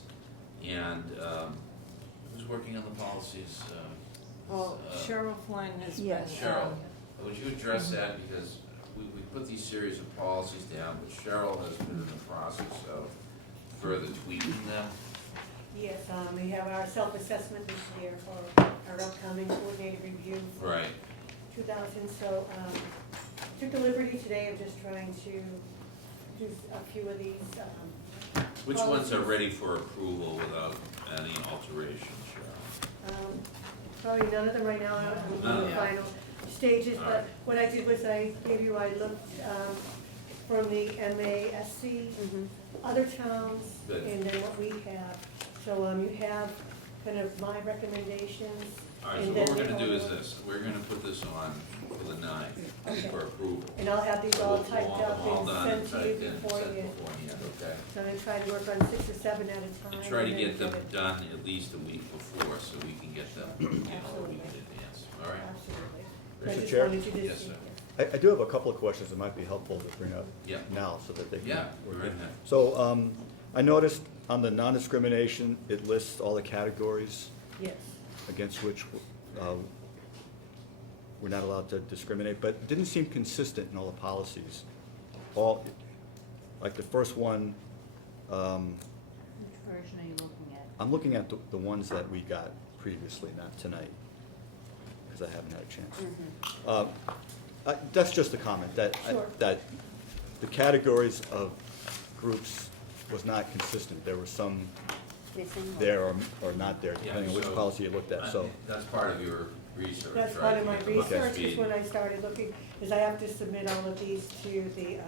and who's working on the policies? Well, Cheryl Flynn has been. Yes. Cheryl, would you address that, because we put these series of policies down, but Cheryl has been in the process of further tweaking them. Yes, we have our self-assessment this year for our upcoming coordinated review for Right. 2000, so took the liberty today of just trying to do a few of these. Which ones are policies. ready for approval without any alterations, Cheryl? Probably none of them right now, I'm in the final stages, All but right. what I did was I looked from the MASC, other towns, Good. and then what we have. So you have kind of my recommendations. All right, so and what then we're the gonna do is other- this, we're gonna put this on for the 9th Okay. for approval. And I'll have these So all we'll typed up all and done sent to you typed in, sent beforehand. beforehand, okay? So I'm gonna try to work on 6 or 7 at a time. And try to and get then them it- done at least a week before, so we can get them, a week in advance, all right? Absolutely. Mr. I just Chair? wanted you to Yes, see sir. it. I do have a couple of questions that might be helpful to bring up Yeah. now, so that they can. Yeah, work go right it. ahead. So, I noticed on the non-discrimination, it lists all the categories Yes. against which we're not allowed to discriminate, but it didn't seem consistent in all the policies. All, like the first one, Which version are you looking at? I'm looking at the ones that we got previously, not tonight, because I haven't had a chance. That's just a comment, that, Sure. that the categories of groups was not consistent. There were some Missing? there or not there, depending on which so, policy you looked at, so. That's part of your research, right? That's part of my You look at research, is speed. when I started looking, is I have to submit all of these to the Right.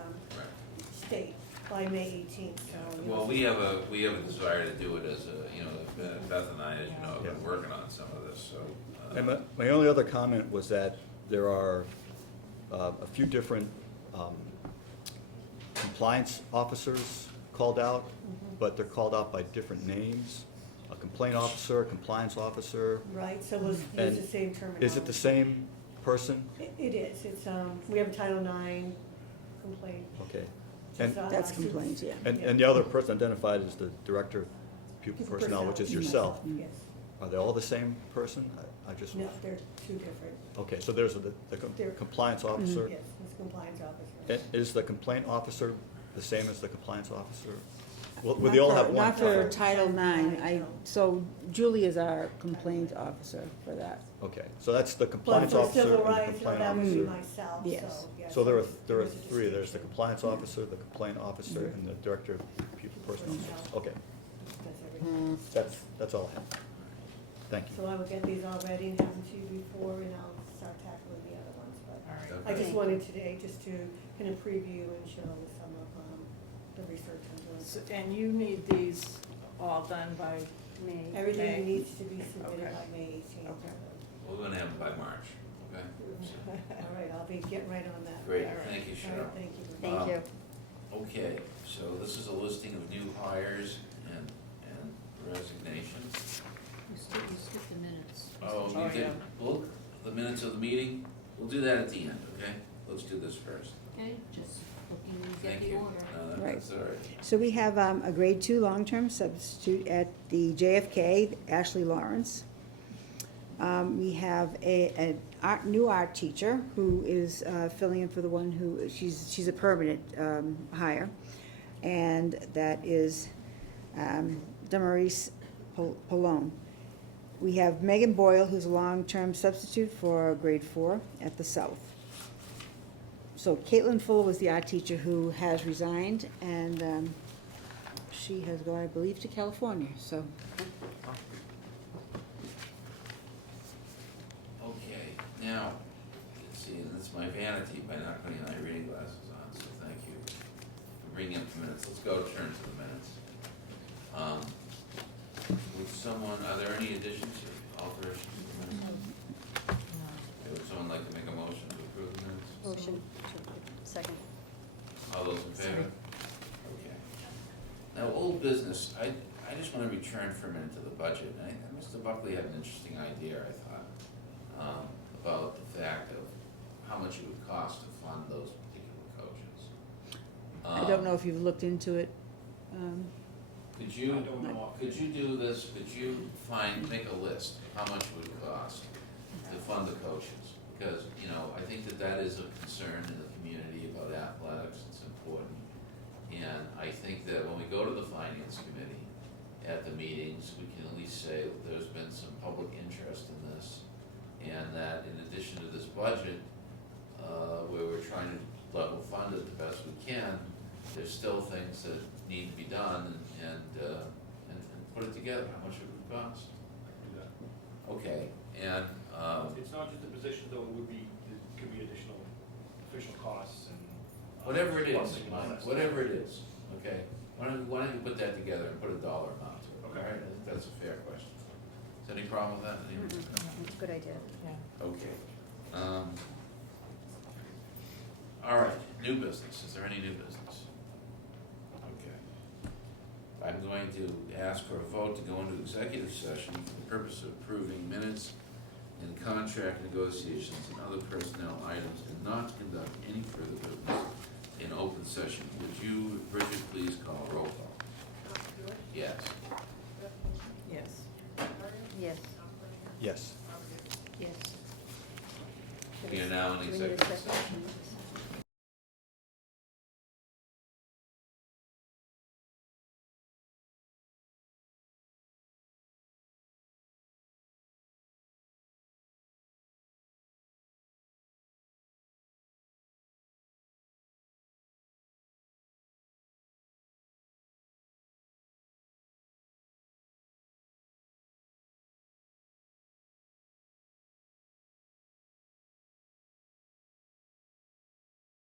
state by May 18th, so. Well, we have a desire to do it as a, you know, Beth and I, as you know, have been Yeah. working on some of this, so. And my only other comment was that there are a few different compliance officers called out, but they're called out by different names. A complaint officer, a compliance officer. Right, so we'll use And the same terminology. is it the same person? It is, it's, we have a Title IX complaint. Okay. Just, And, That's complaints, yeah. and the other person identified as the Director of Pupil Personnel, which is yourself. Yes. Are they all the same person? I just, No, they're two different. okay, so there's the They're- compliance officer. Yes, it's compliance officer. And is the complaint officer the same as the compliance officer? Will Not they all for- have one Not for title? Title IX, so Julie is our complaint officer for that. Okay, so that's the But compliance for officer civil and the rights, complaint that would be officer. myself, Yes. so, yes. So there are there's a three, there's the distinction. compliance officer, the complaint officer, and the Director of Pupil Personnel. Okay, That's everything. that's all I have. Thank you. So I will get these all ready and have them to you before, and I'll start tackling the other ones, but I just Okay. wanted today just to kind of preview and show some of the research I'm doing. And you need these all done by May. Everything needs to be submitted Okay. by May 18th. Okay. We're gonna have them by March, okay? All right, I'll be getting right on that. Great, All right. thank you, All Cheryl. right, thank you. Thank Um, you. Okay, so this is a listing of new hires and resignations. You skipped the minutes. Oh, Oh, you did, yeah. well, the minutes of the meeting, we'll do that at the end, okay? Let's do this first. Okay, just looking to get Thank the you. order. No, Right. that's all right. So we have a grade 2 long-term substitute at the JFK, Ashley Lawrence. We have a new art teacher who is filling in for the one who, she's a permanent hire, and that is Damaris Polone. We have Megan Boyle, who's a long-term substitute for grade 4 at the South. So Caitlin Fuller was the art teacher who has resigned, and she has gone, I believe, to California, so. Okay, now, let's see, and it's my vanity by not putting my reading glasses on, so thank you for bringing up the minutes. Let's go turn to the minutes. Would someone, are there any additions or alterations to the minutes? Would someone like to make a motion to approve the minutes? Motion, second. All those in favor? Okay. Now, old business, I just want to return for a minute to the budget. Mr. Buckley had an interesting idea, I thought, about the fact of how much it would cost to fund those particular coaches. I don't know if you've looked into it. Could you do this, could you make a list of how much it would cost to fund the coaches? Because, you know, I think that is a concern in the community about athletics, it's important. And I think that when we go to the finance committee at the meetings, we can at least say that there's been some public interest in this. And that in addition to this budget, where we're trying to level fund it the best we can, there's still things that need to be done and put it together, how much it would cost. Okay, and, It's not just a position, though, it could be additional official costs and. whatever it is, busing and all that stuff. whatever it is, okay? Why don't you put that together and put a dollar amount to it, all right? I think that's a fair question. Is there any problem with that? Anyone? That's a good idea. Okay. All right, new business, is there any new business? Okay. I'm going to ask for a vote to go into executive session for the purpose of approving minutes and contract negotiations and other personnel items, and not to conduct any further business in open session. Would you, Bridget, please call roll call? Yes. Yes. Yes. Yes. Yes. We are now in Do we need a executive second? session.